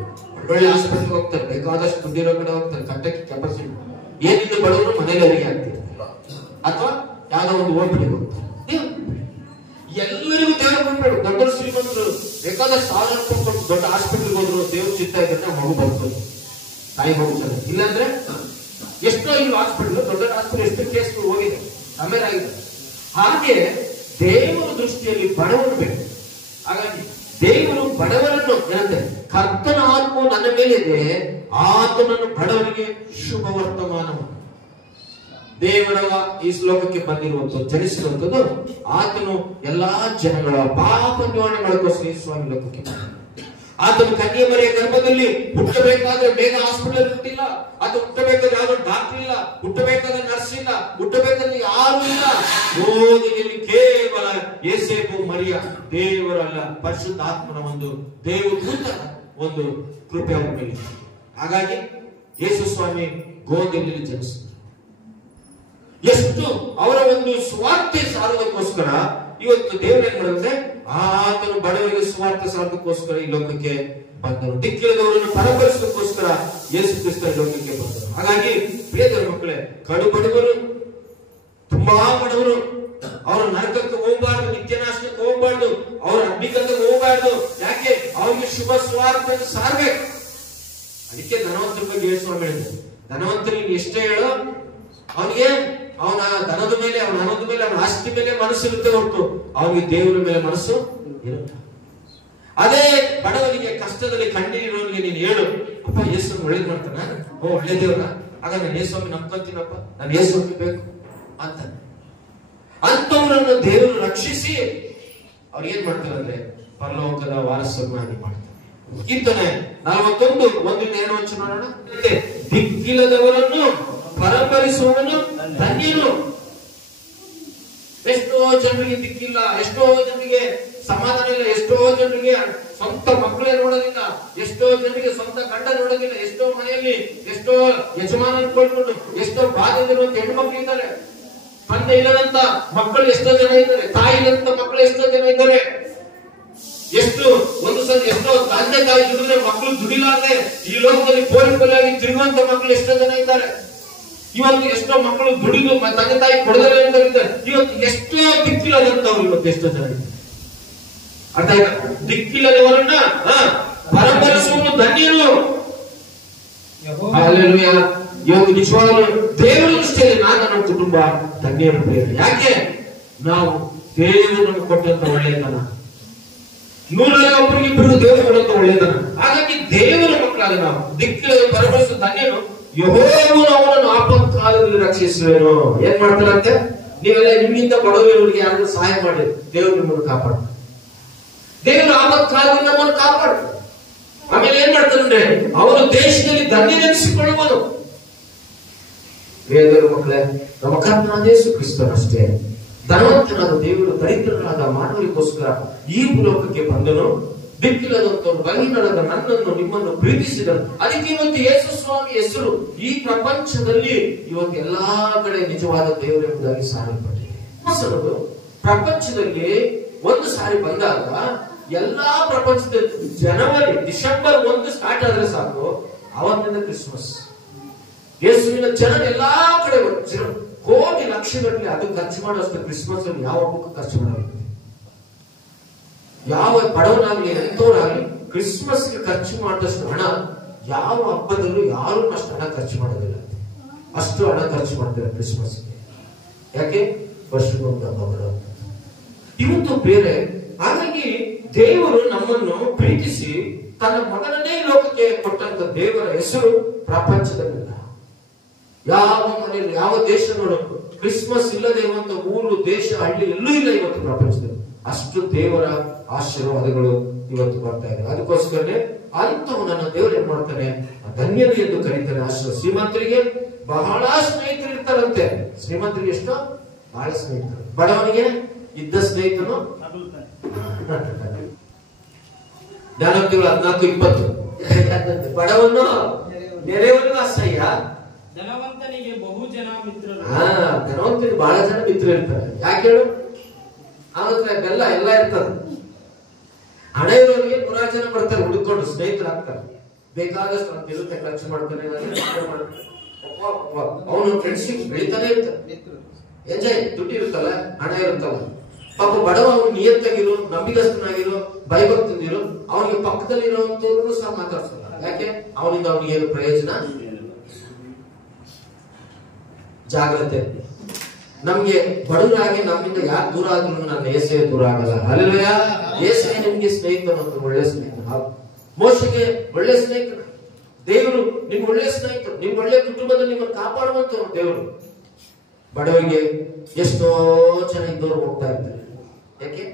ಒಳ್ಳೆ ಆಸ್ಪತ್ರೆಗೆ ಹೋಗ್ತಾರೆ, ಬೇಕಾದಷ್ಟು ದುಡ್ಡಿರೋ ಕಡೆ ಹೋಗ್ತಾರೆ, ಕಟ್ಟಕ್ಕೆ ಕೆಪಾಸಿಟಿ. ಏನಿಲ್ಲ ಬಡವರು ಮನೇಲಿ ಹೆರಿಗೆ ಆಗ್ತಿರ್ತಾರೆ, ಅಥವಾ ಯಾವ್ದೋ ಒಂದು ಓಪಿಡಿಗೆ ಹೋಗ್ತಾರೆ. ಎಲ್ಲರಿಗೂ ದೇವರು ಬಂದ್ಬೇಡ. ದೊಡ್ಡ ದೊಡ್ಡ ಶ್ರೀಮಂತರು ಬೇಕಾದಷ್ಟು ಸಾವಿರ ರೂಪಾಯಿ ಕೊಟ್ಟು ದೊಡ್ಡ ಹಾಸ್ಪಿಟಲ್ಗೆ ಹೋದ್ರು, ದೇವ್ರ ಚಿತ್ತ ಇದ್ರೆ ಮಗು ಬರ್ತದೆ, ತಾಯಿ ಹೋಗ್ತಾರೆ. ಇಲ್ಲಾಂದ್ರೆ ಎಷ್ಟೋ ಇಲ್ಲಿ ಹಾಸ್ಪಿಟಲ್, ದೊಡ್ಡ ಹಾಸ್ಪಿಟಲ್ ಎಷ್ಟು ಕೇಸ್ ಹೋಗಿದೆ, ಆಮೇಲೆ ಆಗಿದೆ. ಹಾಗೆ ದೇವರ ದೃಷ್ಟಿಯಲ್ಲಿ ಬಡವರು ಬೇಕು. ಹಾಗಾಗಿ ದೇವರು ಬಡವರನ್ನು ಏನಂದ್ರೆ ಕರ್ತನ ಆತ್ಮವು ನನ್ನ ಮೇಲಿದೆ, ಆತನನ್ನು ಬಡವರಿಗೆ ಶುಭ ವರ್ತಮಾನವನ್ನು. ದೇವರ ಈ ಶ್ಲೋಕಕ್ಕೆ ಬಂದಿರುವಂತದ್ದು, ಜನಿಸಿರುವಂತದ್ದು, ಆತನು ಎಲ್ಲಾ ಜನಗಳ ಪಾಪ ನಿವಾರಣೆ ಮಾಡೋಕ್ಕೋಸ್ಕರ ಸ್ವಾಮಿ ಲೋಕಕ್ಕೆ ಬಂದ. ಆತನು ಕನ್ಯೆ ಮರಿಯ ಗರ್ಭದಲ್ಲಿ ಹುಟ್ಟಬೇಕಾದ್ರೆ ಬೇಗ ಹಾಸ್ಪಿಟಲ್ ಹುಟ್ಟಿಲ್ಲ, ಆತ ಹುಟ್ಟಬೇಕಾದ್ರೆ ಯಾವ್ದೋ ಡಾಕ್ಟರ್ ಇಲ್ಲ, ಹುಟ್ಟಬೇಕಾದ್ರೆ ನರ್ಸ್ ಇಲ್ಲ, ಹುಟ್ಟಬೇಕಾದ್ರೆ ಯಾರು ಇಲ್ಲ. ಓದಿನಲ್ಲಿ ಕೇವಲ ಯೋಸೇಫು ಮರಿಯ, ದೇವರಲ್ಲ ಪರಿಶುದ್ಧ ಆತ್ಮನ ಒಂದು ದೇವದೂತ ಒಂದು ಕೃಪೆ ಅವರ ಮೇಲೆ. ಹಾಗಾಗಿ ಯೇಸು ಸ್ವಾಮಿ ಗೋದಿನಲ್ಲಿ ಜನಿಸಿದರು. ಎಷ್ಟು ಅವರ ಒಂದು ಸ್ವಾರ್ಥ ಸಾರೋದಕ್ಕೋಸ್ಕರ ಇವತ್ತು ದೇವರು ಏನ್ ಮಾಡಿದ್ರೆ ಆತನು ಬಡವರಿಗೆ ಸ್ವಾರ್ಥ ಸಾರೋದಕ್ಕೋಸ್ಕರ ಈ ಲೋಕಕ್ಕೆ ಬಂದರು. ದಿಕ್ಕಿಲ್ಲದವರನ್ನು ಪರಪರಿಸೋದಕ್ಕೋಸ್ಕರ ಯೇಸು ಕ್ರಿಸ್ತ ಈ ಲೋಕಕ್ಕೆ ಬಂದರು. ಹಾಗಾಗಿ ಪ್ರಿಯದವರ ಮಕ್ಕಳೇ, ಕಡು ಬಡವರು, ತುಂಬಾ ಬಡವರು, ಅವರು ನರಕಕ್ಕೆ ಹೋಗಬಾರ್ದು, ನಿತ್ಯನಾಶನಕ್ಕೆ ಹೋಗಬಾರ್ದು, ಅವ್ರ ಅಗ್ನಿಕಂದಕ್ಕೆ ಹೋಗಬಾರ್ದು. ಯಾಕೆ? ಅವ್ರಿಗೆ ಶುಭ ಸ್ವಾರ್ಥ ಸಾರ್ಬೇಕು. ಅದಕ್ಕೆ ಧನವಂತರ ಬಗ್ಗೆ ಹೇಳ್ಸ್ವಾಮಿ ಹೇಳಿದ್ರು. ಧನವಂತರಿಗೆ ಎಷ್ಟೇ ಹೇಳೋ, ಅವನಿಗೆ ಅವನ ಧನದ ಮೇಲೆ, ಅವನ ಹಣದ ಮೇಲೆ, ಅವನ ಆಸ್ತಿ ಮೇಲೆ ಮನಸ್ಸಿರುತ್ತೆ ಹೊರತು ಅವನಿಗೆ ದೇವರ ಮೇಲೆ ಮನಸ್ಸು ಇರುತ್ತೆ. ಅದೇ ಬಡವನಿಗೆ, ಕಷ್ಟದಲ್ಲಿ ಕಣ್ಣೀರಿರೋನಿಗೆ ನೀನು ಹೇಳು, ಅಪ್ಪ ಯೇಸು ಒಳ್ಳೇದ್ ಮಾಡ್ತಾನ, ಓ ಒಳ್ಳೆ ದೇವ್ರ, ಆಗ ನಾನು ಯೇಸುಸ್ವಾಮಿ ನಂಬ್ಕೊಂತೀನಪ್ಪ, ನಾನು ಯೇಸುಸ್ವಾಮಿ ಬೇಕು ಅಂತ. ಅಂತವರನ್ನು ದೇವರು ರಕ್ಷಿಸಿ ಅವ್ರು ಏನ್ ಮಾಡ್ತಾರೆ ಅಂದ್ರೆ ಪರಲೋಕದ ವಾರಸರನ್ನಾಗಿ ಮಾಡ್ತಾರೆ. ಕೀರ್ತನೆ 41:1-2 ನೋಡೋಣ. ದಿಕ್ಕಿಲ್ಲದವರನ್ನು ಪರಪರಿಸುವವನು ಧನ್ಯನು. ಎಷ್ಟೋ ಜನರಿಗೆ ದಿಕ್ಕಿಲ್ಲ, ಎಷ್ಟೋ ಜನರಿಗೆ ಸಮಾಧಾನ ಇಲ್ಲ, ಎಷ್ಟೋ ಜನರಿಗೆ ಸ್ವಂತ ಮಕ್ಕಳೇ ನೋಡೋದಿಲ್ಲ, ಎಷ್ಟೋ ಜನರಿಗೆ ಸ್ವಂತ ಗಂಡ ನೋಡೋದಿಲ್ಲ, ಎಷ್ಟೋ ಮನೆಯಲ್ಲಿ ಎಷ್ಟೋ ಯಜಮಾನ ಅನ್ಕೊಂಡು ಎಷ್ಟೋ ಬಾಧ್ಯವಿರುವಂತ ಹೆಣ್ಮಕ್ಳು ಇದ್ದಾರೆ, ತಂದೆ ಇಲ್ಲದಂತ ಮಕ್ಕಳು ಎಷ್ಟೋ ಜನ ಇದ್ದಾರೆ, ತಾಯಿ ಇಲ್ಲದಂತ ಮಕ್ಕಳು ಎಷ್ಟೋ ಜನ ಇದ್ದಾರೆ. ಎಷ್ಟು ಒಂದು ಸಲ ಎಷ್ಟೋ ತಂದೆ ತಾಯಿ ದುಡಿದ್ರೆ ಮಕ್ಕಳು ದುಡಿಲಾರದೆ ಈ ಲೋಕದಲ್ಲಿ ಪೋಲಿಪಲ್ಲಾಗಿ ತಿರುಗುವಂತ ಮಕ್ಕಳು ಎಷ್ಟೋ ಜನ ಇದ್ದಾರೆ. ಇವತ್ತು ಎಷ್ಟೋ ಮಕ್ಕಳು ದುಡಿದು ತಂದೆ ತಾಯಿ ಕೊಡದಲ್ಲೇ ಇದ್ದಾರೆ. ಇವತ್ತು ಎಷ್ಟೋ ದಿಕ್ಕಿಲ್ಲದಂತವ್ರು ಇವತ್ತು ಎಷ್ಟೋ ಜನ ಇದ್ದಾರೆ. ಅರ್ಥ ಆಯ್ತಾ? ದಿಕ್ಕಿಲ್ಲದವರನ್ನ ಪರಪರಿಸುವನು ಧನ್ಯನು. ಹಲ್ಲೆಲೂಯಾ. ಇವತ್ತು ನಿಜವಾಗ್ಲೂ ದೇವರ ದೃಷ್ಟಿಯಲ್ಲಿ ನಾನು ನನ್ನ ಕುಟುಂಬ ಧನ್ಯರು ಪ್ರಿಯರು. ಯಾಕೆ? ನಾವು ದೇವರು ನಮ್ಗೆ ಕೊಟ್ಟಂತ ಒಳ್ಳೆಯತನ, 100 ಇಬ್ಬರು ದೇವರು ಕೊಡುವಂತ ಒಳ್ಳೆಯತನ. ಹಾಗಾಗಿ ದೇವರ ಮಕ್ಕಳಾದ ನಾವು ದಿಕ್ಕಿಲ್ಲದ ಪರಪರಿಸುವ ಧನ್ಯನು. ಯೆಹೋವನು ಅವನನ್ನು ಆಪತ್ಕಾಲದಲ್ಲಿ ರಕ್ಷಿಸುವೆನು. ಏನ್ ಮಾಡ್ತಾರಂತೆ? ನೀವೆಲ್ಲ ನಿಮ್ಮಿಂದ ಬಡವರಿಗೆ ಯಾರು ಸಹಾಯ ಮಾಡಿ ದೇವರು ನಿಮ್ಮನ್ನು ಕಾಪಾಡ್ತಾರೆ. ದೇವರು ಆಪತ್ಕಾಲದಲ್ಲಿ ನಮ್ಮನ್ನು ಕಾಪಾಡ್ತಾರೆ. ಆಮೇಲೆ ಏನ್ ಮಾಡ್ತಾರಂದ್ರೆ ಅವನು ದೇಶದಲ್ಲಿ ಧನ್ಯನೆನಿಸಿಕೊಳ್ಳುವನು. ದೇವರ ಮಕ್ಕಳೇ, ನಮ್ಮ ಕರ್ತನಾದ ಯೇಸು ಕ್ರಿಸ್ತನಷ್ಟೇ ಧನವಂತನಾದ ದೇವರು ದರಿದ್ರರಾದ ಮಾನವರಿಗೋಸ್ಕರ ಈ ಭೂಲೋಕಕ್ಕೆ ಬಂದನು. ದಿಕ್ಕಿಲ್ಲದಂತವರು ಬಲಹೀನರಾದ ನನ್ನನ್ನು ನಿಮ್ಮನ್ನು ಪ್ರೀತಿಸಿದನು. ಅದಕ್ಕೆ ಇವತ್ತು ಯೇಸು ಸ್ವಾಮಿ ಹೆಸರು ಈ ಪ್ರಪಂಚದಲ್ಲಿ ಇವತ್ತು ಎಲ್ಲಾ ಕಡೆ ನಿಜವಾದ ದೇವರೆಂಬುದಾಗಿ ಸಾರಲ್ಪಟ್ಟಿದೆ. ಹೆಸರು ಪ್ರಪಂಚದಲ್ಲಿ ಒಂದು ಸಾರಿ ಬಂದಾಗ ಎಲ್ಲಾ ಪ್ರಪಂಚದ ಡಿಸೆಂಬರ್ 1 ಸ್ಟಾರ್ಟ್ ಆದ್ರೆ ಸಾಕು, ಅವತ್ತಿಂದ ಕ್ರಿಸ್ಮಸ್. ಯೇಸುವಿನ ಜನ ಎಲ್ಲಾ ಕಡೆ ಕೋಟಿ ಲಕ್ಷಗಟ್ಟಲೆ ಅದು ಖರ್ಚು ಮಾಡೋಷ್ಟು ಕ್ರಿಸ್ಮಸ್ ಅಲ್ಲಿ ಯಾವ ಹಬ್ಬಕ್ಕೂ ಖರ್ಚು ಮಾಡಲ್ಲ. ಯಾವ ಬಡವನಾಗ್ಲಿ ಎಂತವರಾಗ್ಲಿ ಕ್ರಿಸ್ಮಸ್ಗೆ ಖರ್ಚು ಮಾಡಿದಷ್ಟು ಹಣ ಯಾವ ಹಬ್ಬದಲ್ಲೂ ಯಾರು ಅಷ್ಟು ಹಣ ಖರ್ಚು ಮಾಡೋದಿಲ್ಲ. ಅಷ್ಟು ಹಣ ಖರ್ಚು ಮಾಡ್ತಾರೆ ಕ್ರಿಸ್ಮಸ್ಗೆ. ಯಾಕೆ? ವರ್ಷಕ್ಕೊಂದು ಹಬ್ಬ ಬರೋದು. ಇವತ್ತು ಬೇರೆ. ಹಾಗಾಗಿ ದೇವರು ನಮ್ಮನ್ನು ಪ್ರೀತಿಸಿ ತನ್ನ ಮಗನನ್ನೇ ಲೋಕಕ್ಕೆ ಕೊಟ್ಟಂತ ದೇವರ ಹೆಸರು ಪ್ರಪಂಚದಲ್ಲಿಲ್ಲ. ಯಾವ ಮನೆಯಲ್ಲಿ, ಯಾವ ದೇಶ ನೋಡೋದು ಕ್ರಿಸ್ಮಸ್ ಇಲ್ಲದೆ ಇರುವಂತ ಊರು, ದೇಶ, ಹಳ್ಳಿ ಎಲ್ಲೂ ಇಲ್ಲ ಇವತ್ತು ಪ್ರಪಂಚದಲ್ಲಿ. ಅಷ್ಟು ದೇವರ ಆಶೀರ್ವಾದಗಳು ಇವತ್ತು ಬರ್ತಾ ಇದೆ. ಅದಕ್ಕೋಸ್ಕರನೇ ಅಂತವು ನನ್ನ ದೇವರು ಏನ್ ಮಾಡ್ತಾನೆ, ಧನ್ಯರು ಎಂದು ಕರೀತಾನೆ. ಶ್ರೀಮಂತರಿಗೆ ಬಹಳ ಸ್ನೇಹಿತರು ಇರ್ತಾರಂತೆ. ಶ್ರೀಮಂತರಿಗೆ ಎಷ್ಟು ಬಹಳ ಸ್ನೇಹಿತರು, ಬಡವನಿಗೆ ಇದ್ದ ಸ್ನೇಹಿತನು ಜ್ಞಾನೋಕ್ತಿಗಳು 14:20. ಬಡವನು ನೆರೆಯವನಿಗೂ ಅಸಹ್ಯ, ಧನವಂತನಿಗೆ ಬಹು ಜನ ಮಿತ್ರರು. ಧನವಂತನಿಗೆ ಬಹಳ ಜನ ಮಿತ್ರರು ಇರ್ತಾರೆ. ಯಾಕೆ ಹೇಳು? ಅವನ ಹತ್ರ ಬೆಲ್ಲ ಎಲ್ಲ ಇರ್ತದೆ. ಹಣ ಇರೋರಿಗೆ 100 ಜನ ಬರ್ತಾರೆ ಹುಡುಕೊಂಡು, ಸ್ನೇಹಿತರಾಗ್ತಾರೆ. ಬೇಕಾದಷ್ಟು ಅವ್ನು ಇರುತ್ತೆ, ಖರ್ಚು ಮಾಡ್ತಾನೆ, ಅವನು ಫ್ರೆಂಡ್ಶಿಪ್ ಬೆಳಿತಾನೆ ಇರ್ತಾರೆ. ಎಂಜಾಯ್, ದುಡ್ಡು ಇರುತ್ತಲ್ಲ, ಹಣ ಇರುತ್ತಲ್ಲ. ಪಾಪ ಬಡವ ಅವನು ನಿಯತ್ತಾಗಿರು, ನಂಬಿಕಸ್ಥನಾಗಿರು, ಭಯಭಕ್ತನಿರು, ಅವನಿಗೆ ಪಕ್ಕದಲ್ಲಿರುವಂತವ್ರು ಸಹ ಮಾತಾಡ್ಸಲ್ಲ. ಯಾಕೆ? ಅವನಿಂದ ಅವನಿಗೆ ಏನು ಪ್ರಯೋಜನ? ಜಾಗ್ರತೆ. ನಮ್ಗೆ ಬಡವರಾಗಿ ನಮ್ಮಿಂದ ಯಾರು ದೂರ ಆದ್ರೂ ನನ್ನ ಏಸೆ ದೂರ ಆಗಲ್ಲ. ಹಲ್ಲೆಲೂಯಾ. ಏಸೆ ನಿಮ್ಗೆ ಸ್ನೇಹಿತನು, ಒಳ್ಳೆ ಸ್ನೇಹಿತ. ಮೋಶೆಗೆ ಒಳ್ಳೆ ಸ್ನೇಹಿತರು ದೇವರು. ನಿಮ್ಗೆ ಒಳ್ಳೆ ಸ್ನೇಹಿತರು, ನಿಮ್ ಒಳ್ಳೆ ಕುಟುಂಬದಲ್ಲಿ ನಿಮ್ಮನ್ನು ಕಾಪಾಡುವಂತವ್ರು ದೇವರು. ಬಡವರಿಗೆ ಎಷ್ಟೋ ಜನ ಇದ್ದವ್ರು ಹೋಗ್ತಾ ಇರ್ತಾರೆ. ಯಾಕೆ?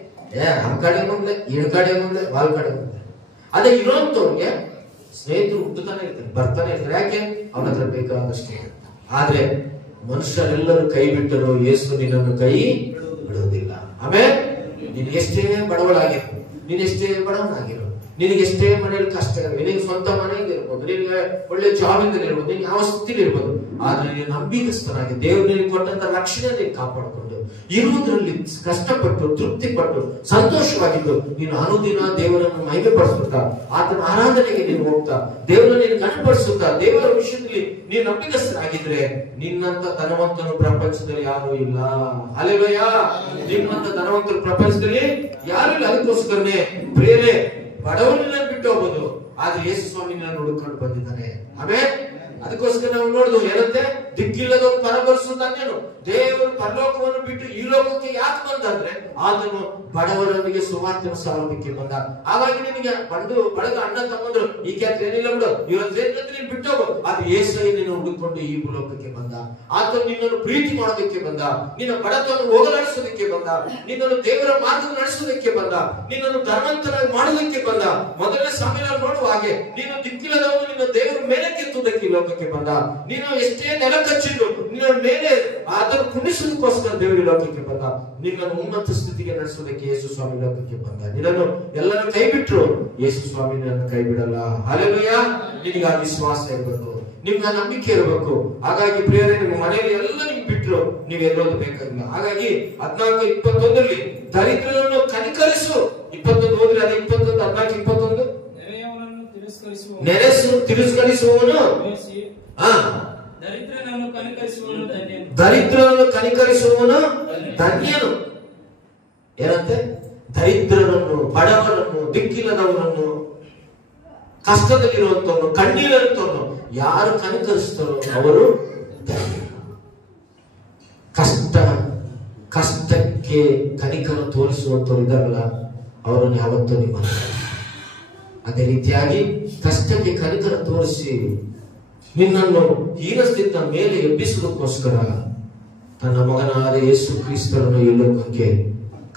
ಆ ಕಡೆ ಮುಂದೆ, ಈ ಕಡೆ ಮುಂದೆ, ವಾಲ್ ಕಡೆ ಮುಂದೆ. ಅದೇ ಇರೋಂಥವ್ರಿಗೆ ಸ್ನೇಹಿತರು ಹುಟ್ಟುತ್ತಾನೆ ಇರ್ತಾರೆ, ಬರ್ತಾನೆ ಇರ್ತಾರೆ. ಯಾಕೆ? ಅವನ ಹತ್ರ ಬೇಕಾದಷ್ಟು. ಆದ್ರೆ ಮನುಷ್ಯರೆಲ್ಲರೂ ಕೈ ಬಿಟ್ಟರು, ಯೇಸು ನಿನ್ನನ್ನು ಕೈ ಬಿಡುವುದಿಲ್ಲ. ಆಮೇಲೆ ನೀನ್ ಎಷ್ಟೇ ಬಡವಳಾಗಿರು, ನೀನ್ ಎಷ್ಟೇ ಬಡವನಾಗಿರು, ನಿನಗೆ ಎಷ್ಟೇ ಮನೆಯಲ್ಲಿ ಕಷ್ಟ ಇರಬೇಕು, ನಿನಗೆ ಸ್ವಂತ ಮನೆಯಿಂದ ಇರ್ಬೋದು, ನಿನಗೆ ಒಳ್ಳೆ ಜಾಬ್ ಇಂದ ಇರ್ಬೋದು, ನೀನು ಯಾವ ಸ್ಥಿತಿಲಿ ಇರ್ಬೋದು, ಆದ್ರೆ ನೀನು ನಂಬಿಕಸ್ಥನಾಗಿ ದೇವರು ನಿನಗೆ ಕೊಟ್ಟಂತ ರಕ್ಷಣೆ ನೀನು ಕಾಪಾಡಿಕೊಂಡು ಇರುವುದರಲ್ಲಿ ಕಷ್ಟಪಟ್ಟು ತೃಪ್ತಿ ಪಟ್ಟು ಸಂತೋಷವಾಗಿದ್ದು ನೀನು ಅನುದಿನ ದೇವರನ್ನು ಮಹಿಮೆ ಪಡಿಸುತ್ತಾ ಆತನ ಆರಾಧನೆಗೆ ನೀನು ಹೋಗ್ತಾ ದೇವರನ್ನು ನೀನು ಕನಪಡಿಸುತ್ತಾ ದೇವರ ವಿಷಯದಲ್ಲಿ ನೀನು ನಂಬಿಕಸ್ಥನಾಗಿದ್ರೆ ನಿನ್ನಂತ ಧನವಂತನು ಪ್ರಪಂಚದಲ್ಲಿ ಯಾರು ಇಲ್ಲ. ಹಲ್ಲೆಲೂಯಾ. ನಿನ್ನಂತ ಧನವಂತರು ಪ್ರಪಂಚದಲ್ಲಿ ಯಾರು ಇಲ್ಲ. ಅದಕ್ಕೋಸ್ಕರನೇ ಪ್ರೇರೆ ಬಡವನನ್ನ ಬಿಟ್ಟು ಹೋಗ್ಬೋದು, ಆದ್ರೆ ಯೇಸು ಸ್ವಾಮಿ ನನ್ನ ಹುಡುಕೊಂಡು ಬಂದಿದ್ದಾನೆ. ಆಮೇಲೆ ಅದಕ್ಕೋಸ್ಕರ ನಾವು ನೋಡುದು ಏನಂತೆ, ದಿಕ್ಕಿಲ್ಲದವರು ಪರಬರಿಸುತ್ತಾನೇನು. ದೇವರು ಪರಲೋಕವನ್ನು ಬಿಟ್ಟು ಈ ಲೋಕಕ್ಕೆ ಯಾಕೆ ಬಂದಂದ್ರೆ ಆತನು ಬಡವರವರಿಗೆ ಸುವಾರ್ತೆನ ಸಾರೋದಕ್ಕೆ ಬಂದ. ಹಾಗಾಗಿ ನಿನಗೆ ಬಳಗ ಅಣ್ಣ ತಮ್ಮಂದ್ರು ಈ ಖ್ಯಾತಿ ಏನಿಲ್ಲ ಬಿಡು, ಇವತ್ತು ನೀನು ಬಿಟ್ಟು ಹೋಗು. ಆದ್ರೆ ಯೇಸು ನೀನು ಹುಡುಕೊಂಡು ಈ ಭೂಲೋಕಕ್ಕೆ ಬಂದ. ಆತನು ನಿನ್ನನ್ನು ಪ್ರೀತಿ ಮಾಡೋದಕ್ಕೆ ಬಂದ, ನಿನ್ನ ಬಡತನವನ್ನು ಹೋಗಲಾಡಿಸೋದಕ್ಕೆ ಬಂದ, ನಿನ್ನನ್ನು ದೇವರ ಮಾರ್ಗ ನಡೆಸೋದಕ್ಕೆ ಬಂದ, ನಿನ್ನನ್ನು ಧರ್ಮವಂತನಾಗಿ ಮಾಡೋದಕ್ಕೆ ಬಂದ. ಮೊದಲನೇ ಸಮಯ ನೋಡುವ ಹಾಗೆ ನೀನು ದಿಕ್ಕಿಲ್ಲದವನು ನಿನ್ನ ದೇವರ ಮೇಲೆ ಕೆತ್ತುವುದಕ್ಕೆ ಲೋಕಕ್ಕೆ ಬಂದ. ನೀನು ಎಷ್ಟೇ ನೆಲ ಕಚ್ಚಿದ್ರು ನಿನ್ನ ಮೇಲೆ ಅದನ್ನು ಕುಣಿಸೋದಕ್ಕೋಸ್ಕರ ದೇವರ ಲೋಕಕ್ಕೆ ಬಂದ. ನಿನ್ನನ್ನು ಉನ್ನತ ಸ್ಥಿತಿಗೆ ನಡೆಸೋದಕ್ಕೆ ಯೇಸು ಸ್ವಾಮಿ ಲೋಕಕ್ಕೆ ಬಂದ. ನಿನ್ನನ್ನು ಎಲ್ಲರೂ ಕೈ ಬಿಟ್ರು, ಯೇಸು ಸ್ವಾಮಿ ನಿನ್ನನ್ನು ಕೈ ಬಿಡಲ್ಲ. ಹಲ್ಲೆಲೂಯಾ. ನಿನಗೆ ಆ ವಿಶ್ವಾಸ ಇರಬೇಕು, ನಿಮ್ಗೆ ನಂಬಿಕೆ ಇರಬೇಕು. ಹಾಗಾಗಿ ಪ್ರಿಯರೇ, ನಿಮ್ಮ ಮನೆಯಲ್ಲಿ ಎಲ್ಲ ನಿಮ್ಗೆ ಬಿಟ್ರು, ನೀವು ಎಲ್ಲೋದು ಬೇಕಾಗಿಲ್ಲ. ಹಾಗಾಗಿ 14:21 ದರಿದ್ರರನ್ನು ಕನಿಕರಿಸು. 21 ಹೋದ್ರೆ ಅದೇ 21, 14:21 ತಿರಸ್ಕರಿಸುವವನು ದರಿದ್ರರನ್ನು ಕನಿಕರಿಸುವವನು ಧನ್ಯನು. ಏನಂತೆ? ದರಿದ್ರರನ್ನು, ಬಡವರನ್ನು, ದಿಕ್ಕಿಲ್ಲದವರನ್ನು, ಕಷ್ಟದಲ್ಲಿರುವಂತವನು, ಕಣ್ಣೀರಿರುವಂತವನು ಯಾರು ಕನಿಕರಿಸ್ತಾರೋ ಅವರು ಕಷ್ಟಕ್ಕೆ ಕನಿಕರ ತೋರಿಸುವಂತವ್ರು ಇದಾರಲ್ಲ, ಅವರನ್ನು ಯಾವತ್ತೂ ನಿಮ್ಮ. ಅದೇ ರೀತಿಯಾಗಿ ಕಷ್ಟಕ್ಕೆ ಕನಿಕರ ತೋರಿಸಿ ನಿನ್ನನ್ನು ಹೀನಸ್ಥಿತ ಮೇಲೆ ಎಬ್ಬಿಸುವುದಕ್ಕೋಸ್ಕರ ತನ್ನ ಮಗನಾದ ಯೇಸು ಕ್ರಿಸ್ತರನ್ನು ಈ ಲೋಕಕ್ಕೆ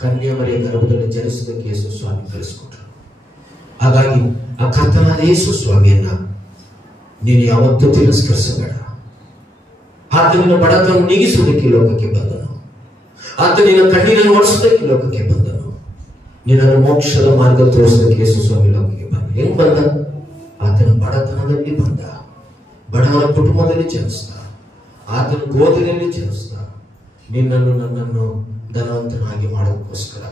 ಕನ್ಯಾಮರಿಯ ಗರ್ಭದಲ್ಲಿ ಜನಿಸುವುದಕ್ಕೆ ಯೇಸು ಸ್ವಾಮಿ ಕಳಿಸಿಕೊಟ್ರು. ಹಾಗಾಗಿ ಆ ಕರ್ತನಾದ ಯೇಸು ಸ್ವಾಮಿಯನ್ನ ನೀನು ಯಾವತ್ತೂ ತಿರಸ್ಕರಿಸಬೇಡ. ಆತ ನಿನ್ನ ಬಡತನ ನೀಗಿಸುವುದಕ್ಕೆ ಲೋಕಕ್ಕೆ ಬಂದನು. ಆತ ನಿನ್ನ ಕಣ್ಣೀರನ್ನು ಓಡಿಸುವುದಕ್ಕೆ ಲೋಕಕ್ಕೆ ಬಂದನು. ನಿನ್ನನ್ನು ಮೋಕ್ಷದ ಮಾರ್ಗ ತೋರಿಸೋದಕ್ಕೆ ಯೇಸು ಸ್ವಾಮಿ ಲೋಕಕ್ಕೆ ಬಂದ. ಹೆಂಗ್ ಬಂದ? ಆತನ ಬಡತನದಲ್ಲಿ ಬಂದ, ಬಡವರ ಕುಟುಂಬದಲ್ಲಿ ಜನಿಸ್ತ, ಆತನ ಗೋದಲಿಯಲ್ಲಿ ಜನಿಸ್ತ, ನಿನ್ನನ್ನು ನನ್ನನ್ನು ಧನವಂತನಾಗಿ ಮಾಡೋದಕ್ಕೋಸ್ಕರ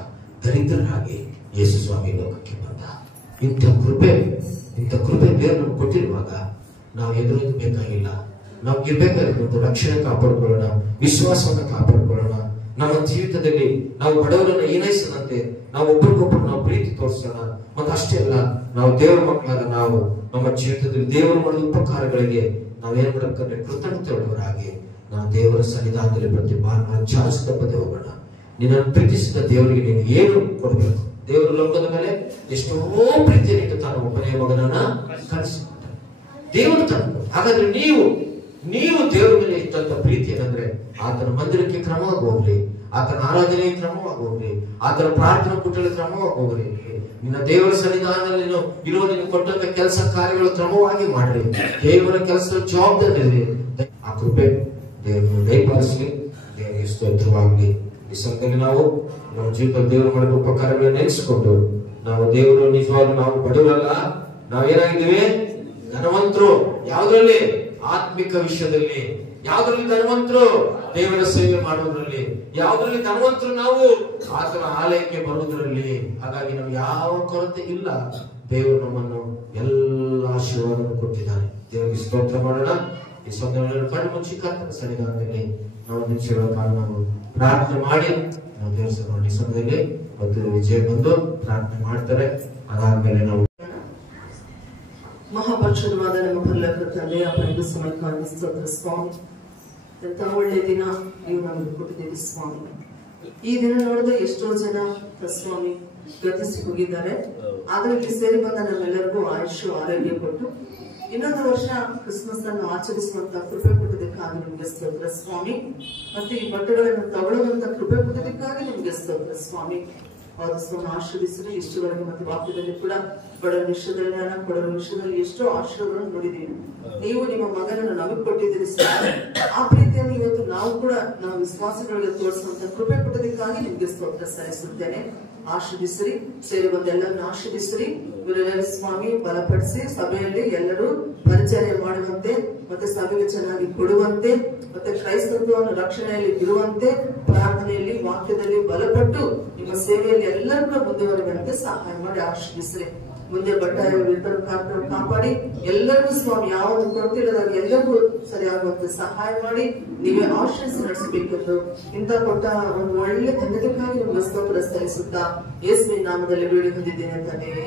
ದರಿದ್ರರಾಗಿ ಯೇಸು ಸ್ವಾಮಿ ಲೋಕಕ್ಕೆ ಬಂದ. ಇಂಥ ಕೃಪೆ ದೇವರು ನಮ್ಗೆ ಕೊಟ್ಟಿರುವಾಗ ನಾವು ಎದುರೋದು ಬೇಕಾಗಿಲ್ಲ. ನಮ್ಗೆ ಇರ್ಬೇಕಾಗಿರೋದು ರಕ್ಷಣೆ ಕಾಪಾಡ್ಕೊಳ್ಳೋಣ, ವಿಶ್ವಾಸವನ್ನು ಕಾಪಾಡ್ಕೊಳ್ಳೋಣ. ನಮ್ಮ ಜೀವಿತದಲ್ಲಿ ನಾವು ಬಡವರನ್ನ ಏನೈಸದಂತೆ ನಾವು ಒಬ್ಬರಿಗೊಬ್ಬರು ನಾವು ಪ್ರೀತಿ ತೋರಿಸೋಣ. ಮತ್ತು ಅಷ್ಟೇ ಅಲ್ಲ, ನಾವು ದೇವರ ಮಕ್ಕಳಾದ ನಾವು ನಮ್ಮ ಜೀವಿತದಲ್ಲಿ ದೇವರು ಮಾಡಿದ ಉಪಕಾರಗಳಿಗೆ ನಾವೇನ್ ಮಾಡಬೇಕಂದ್ರೆ ಕೃತಜ್ಞತೆ ಉಳ್ಳವರಾಗಿ ನಾವು ದೇವರ ಸನ್ನಿಧಾನದಲ್ಲಿ ಪ್ರತಿ ಭಾನುವಾರ ಚಾರ್ಜ್ ತಪ್ಪದೆ ಹೋಗೋಣ. ನಿನ್ನನ್ನು ಪ್ರೀತಿಸಿದ ದೇವರಿಗೆ ನೀನು ಏನು ಕೊಡಬೇಕು? ದೇವರ ಲೋಕದ ಮೇಲೆ ಎಷ್ಟೋ ಪ್ರೀತಿಯನ್ನು ತಾನು ಒಬ್ಬನೇ ಮಗನನ್ನ ಕಳಿಸಿಕೊಟ್ಟ ದೇವರು ತಂದು. ಹಾಗಾದ್ರೆ ನೀವು ದೇವರ ಮೇಲೆ ಇಟ್ಟಂತ ಪ್ರೀತಿ ಏನಂದ್ರೆ ಆತನ ಮಂದಿರಕ್ಕೆ ಕ್ರಮವಾಗಿ ಹೋಗ್ರಿ, ಆತನ ಆರಾಧನೆಗೆ ಕ್ರಮವಾಗಿ ಹೋಗ್ರಿ, ಆತನ ಪ್ರಾರ್ಥನಾ ಕೂಟದಲ್ಲಿ ಕ್ರಮವಾಗಿ ಹೋಗ್ರಿ. ನಿನ್ನ ದೇವರ ಸನ್ನಿಧಾನದಲ್ಲಿ ಇರುವ ನಿನ್ನ ಕೊಟ್ಟಂತ ಕೆಲಸ ಕಾರ್ಯಗಳು ಕ್ರಮವಾಗಿ ಮಾಡ್ರಿ. ದೇವರ ಕೆಲಸದ ಜವಾಬ್ದಾರಿ ಇದೆ. ಆ ಕೃಪೆ ದೇವರು ದಯಪಾಲಿಸಲಿ. ದೇವರಿಗೆ ಸ್ತೋತ್ರವಾಗಲಿ. ಈ ಸಮಯದಲ್ಲಿ ನಾವು ನಮ್ಮ ಜೀವಿತದಲ್ಲಿ ದೇವರು ಮಾಡಿದ ಉಪಕಾರಗಳನ್ನು ನೆನೆಸಿಕೊಂಡು ನಾವು ದೇವರು ನಿಜವಾಗ್ಲೂ ನಾವು ಬಡವರಲ್ಲ, ನಾವೇನಾಗಿದ್ದೀವಿ? ಧನವಂತರು. ಯಾವುದ್ರಲ್ಲಿ? ಆತ್ಮಿಕ ವಿಷಯದಲ್ಲಿ. ಯಾವುದ್ರಲ್ಲಿ ಧನವಂತರು? ದೇವರ ಸೇವೆ ಮಾಡುವುದರಲ್ಲಿ. ಯಾವುದ್ರಲ್ಲಿ ಧನವಂತರು? ನಾವು ಆತನ ಆಲಯಕ್ಕೆ ಬರುವುದರಲ್ಲಿ. ಹಾಗಾಗಿ ನಮ್ಗೆ ಯಾವ ಕೊರತೆ ಇಲ್ಲ. ದೇವರು ನಮ್ಮನ್ನು ಎಲ್ಲ ಆಶೀರ್ವಾದವನ್ನು ಕೊಟ್ಟಿದ್ದಾನೆ. ದೇವರಿಗೆ ಸ್ತೋತ್ರ ಮಾಡೋಣ. ಈ ಸಮಯದಲ್ಲಿ ಕಣ್ಣು ಮುಚ್ಚಿ ಕರ್ತನ ಸನ್ನಿಧಾನದಲ್ಲಿ ನಾವು ನಿಮಿಷಗಳ ಕಾಲ ನಾವು ಪ್ರಾರ್ಥನೆ ಮಾಡಿ ನಾವು ದೇವರ ನೋಡಿ ಸಮಯದಲ್ಲಿ ಮತ್ತು ವಿಜಯ ಬಂದು ಪ್ರಾರ್ಥನೆ ಮಾಡ್ತಾರೆ. ಅದಾದ್ಮೇಲೆ ನಾವು ಮಹಾಪರಿಶುದ್ಧವಾದ ನಮ್ಮ ಪರಲೋಕ ತಂದೆ, ಅಪ್ಪನಿಗೆ ಸಮಯಕ್ಕಾಗಿ ಸ್ತೋತ್ರ ಸ್ವಾಮಿ. ಎಂತ ಒಳ್ಳೆ ದಿನ ನೀವು ನಮಗೆ ಕೊಟ್ಟಿದ್ದೀರಿ ಸ್ವಾಮಿ. ಈ ದಿನ ನೋಡಿದ್ರೆ ಎಷ್ಟೋ ಜನ ಸ್ವಾಮಿ ಗತಿಸಿ ಹೋಗಿದ್ದಾರೆ. ಆದ್ರೆ ಇಲ್ಲಿ ಸೇರಿ ಬಂದ ನಮ್ಮೆಲ್ಲರಿಗೂ ಆಯುಷ್ಯ ಆರೋಗ್ಯ ಕೊಟ್ಟು ಇನ್ನೊಂದು ವರ್ಷ ಕ್ರಿಸ್ಮಸ್ ಅನ್ನು ಆಚರಿಸುವಂತ ಕೃಪೆ ಕೊಟ್ಟದಕ್ಕಾಗಿ ನಿಮ್ಗೆ ಸ್ತೋತ್ರ ಸ್ವಾಮಿ. ಮತ್ತೆ ಈ ಬಟ್ಟೆಗಳನ್ನು ತಗೊಳ್ಳುವಂತ ಕೃಪೆ ಕೊಟ್ಟದಕ್ಕಾಗಿ ನಿಮ್ಗೆ ಸ್ತೋತ್ರ ಸ್ವಾಮಿ. ಹೌದು ಸ್ವಾಮಿ, ಆಶೀರ್ವದಿಸಿದ್ರೆ ಇಷ್ಟುವರೆಗೆ ಮತ್ತೆ ವಾಕ್ಯದಲ್ಲಿ ಕೂಡ ಬಡವರ ವಿಷಯದಲ್ಲಿ ಕೊಡರ ವಿಷಯದಲ್ಲಿ ಎಷ್ಟೋ ಆಶೀರ್ವಾದಗಳನ್ನು ನೋಡಿದ್ದೀವಿ. ನೀವು ನಿಮ್ಮ ಮಗನನ್ನು ನಮಗೆ ಕೊಟ್ಟಿದ್ದೀರಿ ಸ್ವಾಮಿ. ಆ ಪ್ರೀತಿಯನ್ನು ಇವತ್ತು ನಾವು ಕೂಡ ನಾವು ವಿಶ್ವಾಸಗಳಿಗೆ ತೋರಿಸುವಂತ ಕೃಪೆ ಕೊಟ್ಟದಕ್ಕಾಗಿ ನಿಮ್ಗೆ ಸ್ತೋತ್ರ ಸಲ್ಲಿಸುತ್ತೇನೆ. ಆಶೀರ್ವದಿಸಿರಿ, ಸೇರಿ ಬಂದ ಎಲ್ಲರನ್ನು ಆಶೀರ್ವದಿಸಿರಿ. ಇವರೆಲ್ಲರೂ ಸ್ವಾಮಿ ಬಲಪಡಿಸಿ ಸಭೆಯಲ್ಲಿ ಎಲ್ಲರೂ ಪರಿಚರ್ಯ ಮಾಡುವಂತೆ, ಮತ್ತೆ ಸಭೆಗೆ ಚೆನ್ನಾಗಿ ಕೊಡುವಂತೆ, ಮತ್ತೆ ಕ್ರೈಸ್ತತ್ವವನ್ನು ರಕ್ಷಣೆಯಲ್ಲಿ ಇರುವಂತೆ, ಪ್ರಾರ್ಥನೆಯಲ್ಲಿ ವಾಕ್ಯದಲ್ಲಿ ಬಲಪಟ್ಟು ನಿಮ್ಮ ಸೇವೆಯಲ್ಲಿ ಎಲ್ಲರೂ ಕೂಡ ಮುಂದುವರಿಯುವಂತೆ ಸಹಾಯ ಮಾಡಿ ಆಶೀರ್ವದಿಸಿರಿ. ಮುಂದೆ ಬಂಡಾಯ ಕಾಪಾಡಿ ಎಲ್ಲರಿಗೂ ಸ್ವಾಮಿ ಯಾವುದು ಕೊರತೆ ಇಲ್ಲದಾಗ ಎಲ್ಲರಿಗೂ ಸರಿಯಾಗುವಂತೆ ಸಹಾಯ ಮಾಡಿ ನೀವೇ ಆಶೀರ್ವದಿಸಿ ನಡೆಸಬೇಕೆಂದು ಇಂಥ ಕೊಟ್ಟ ಒಂದು ಒಳ್ಳೆ ತಂದೆಗಾಗಿ ನಿಮ್ಗೆ ಸ್ತೋತ್ರ ಸಲ್ಲಿಸುತ್ತಾ ಯೇಸುವಿನ ನಾಮದಲ್ಲಿ ಬೇಡಿ ಹೊಂದಿದ್ದೇನೆ ತಂದೆಯೇ.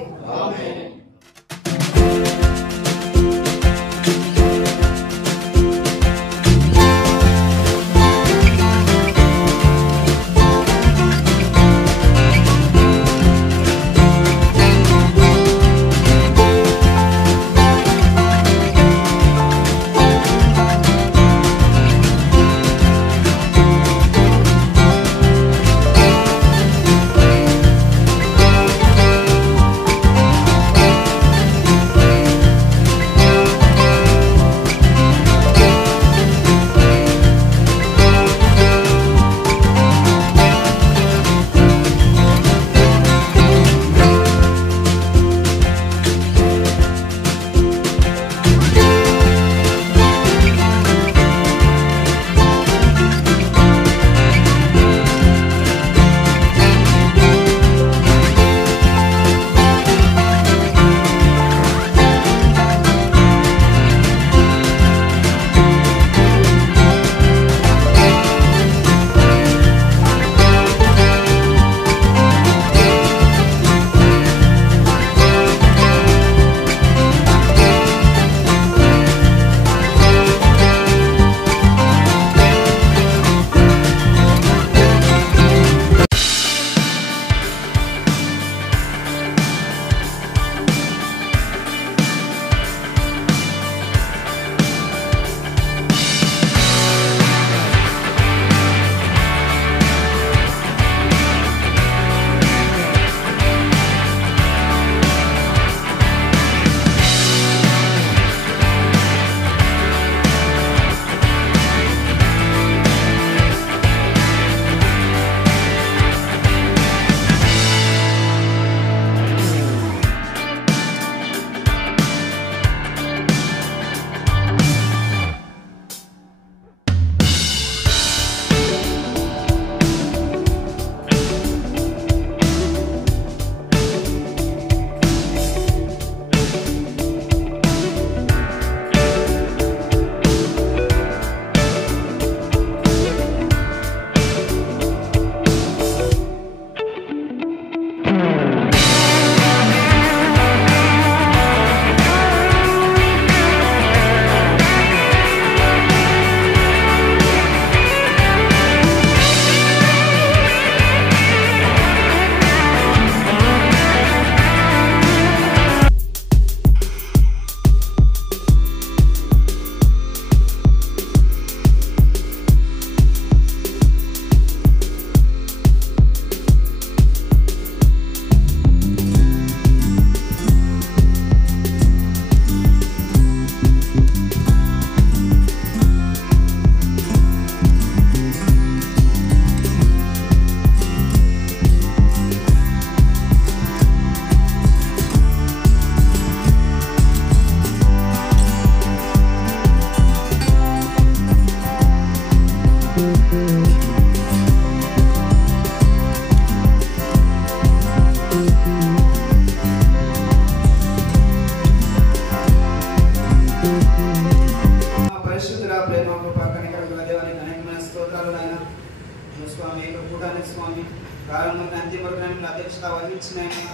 అధ్యక్షత వహించినైనా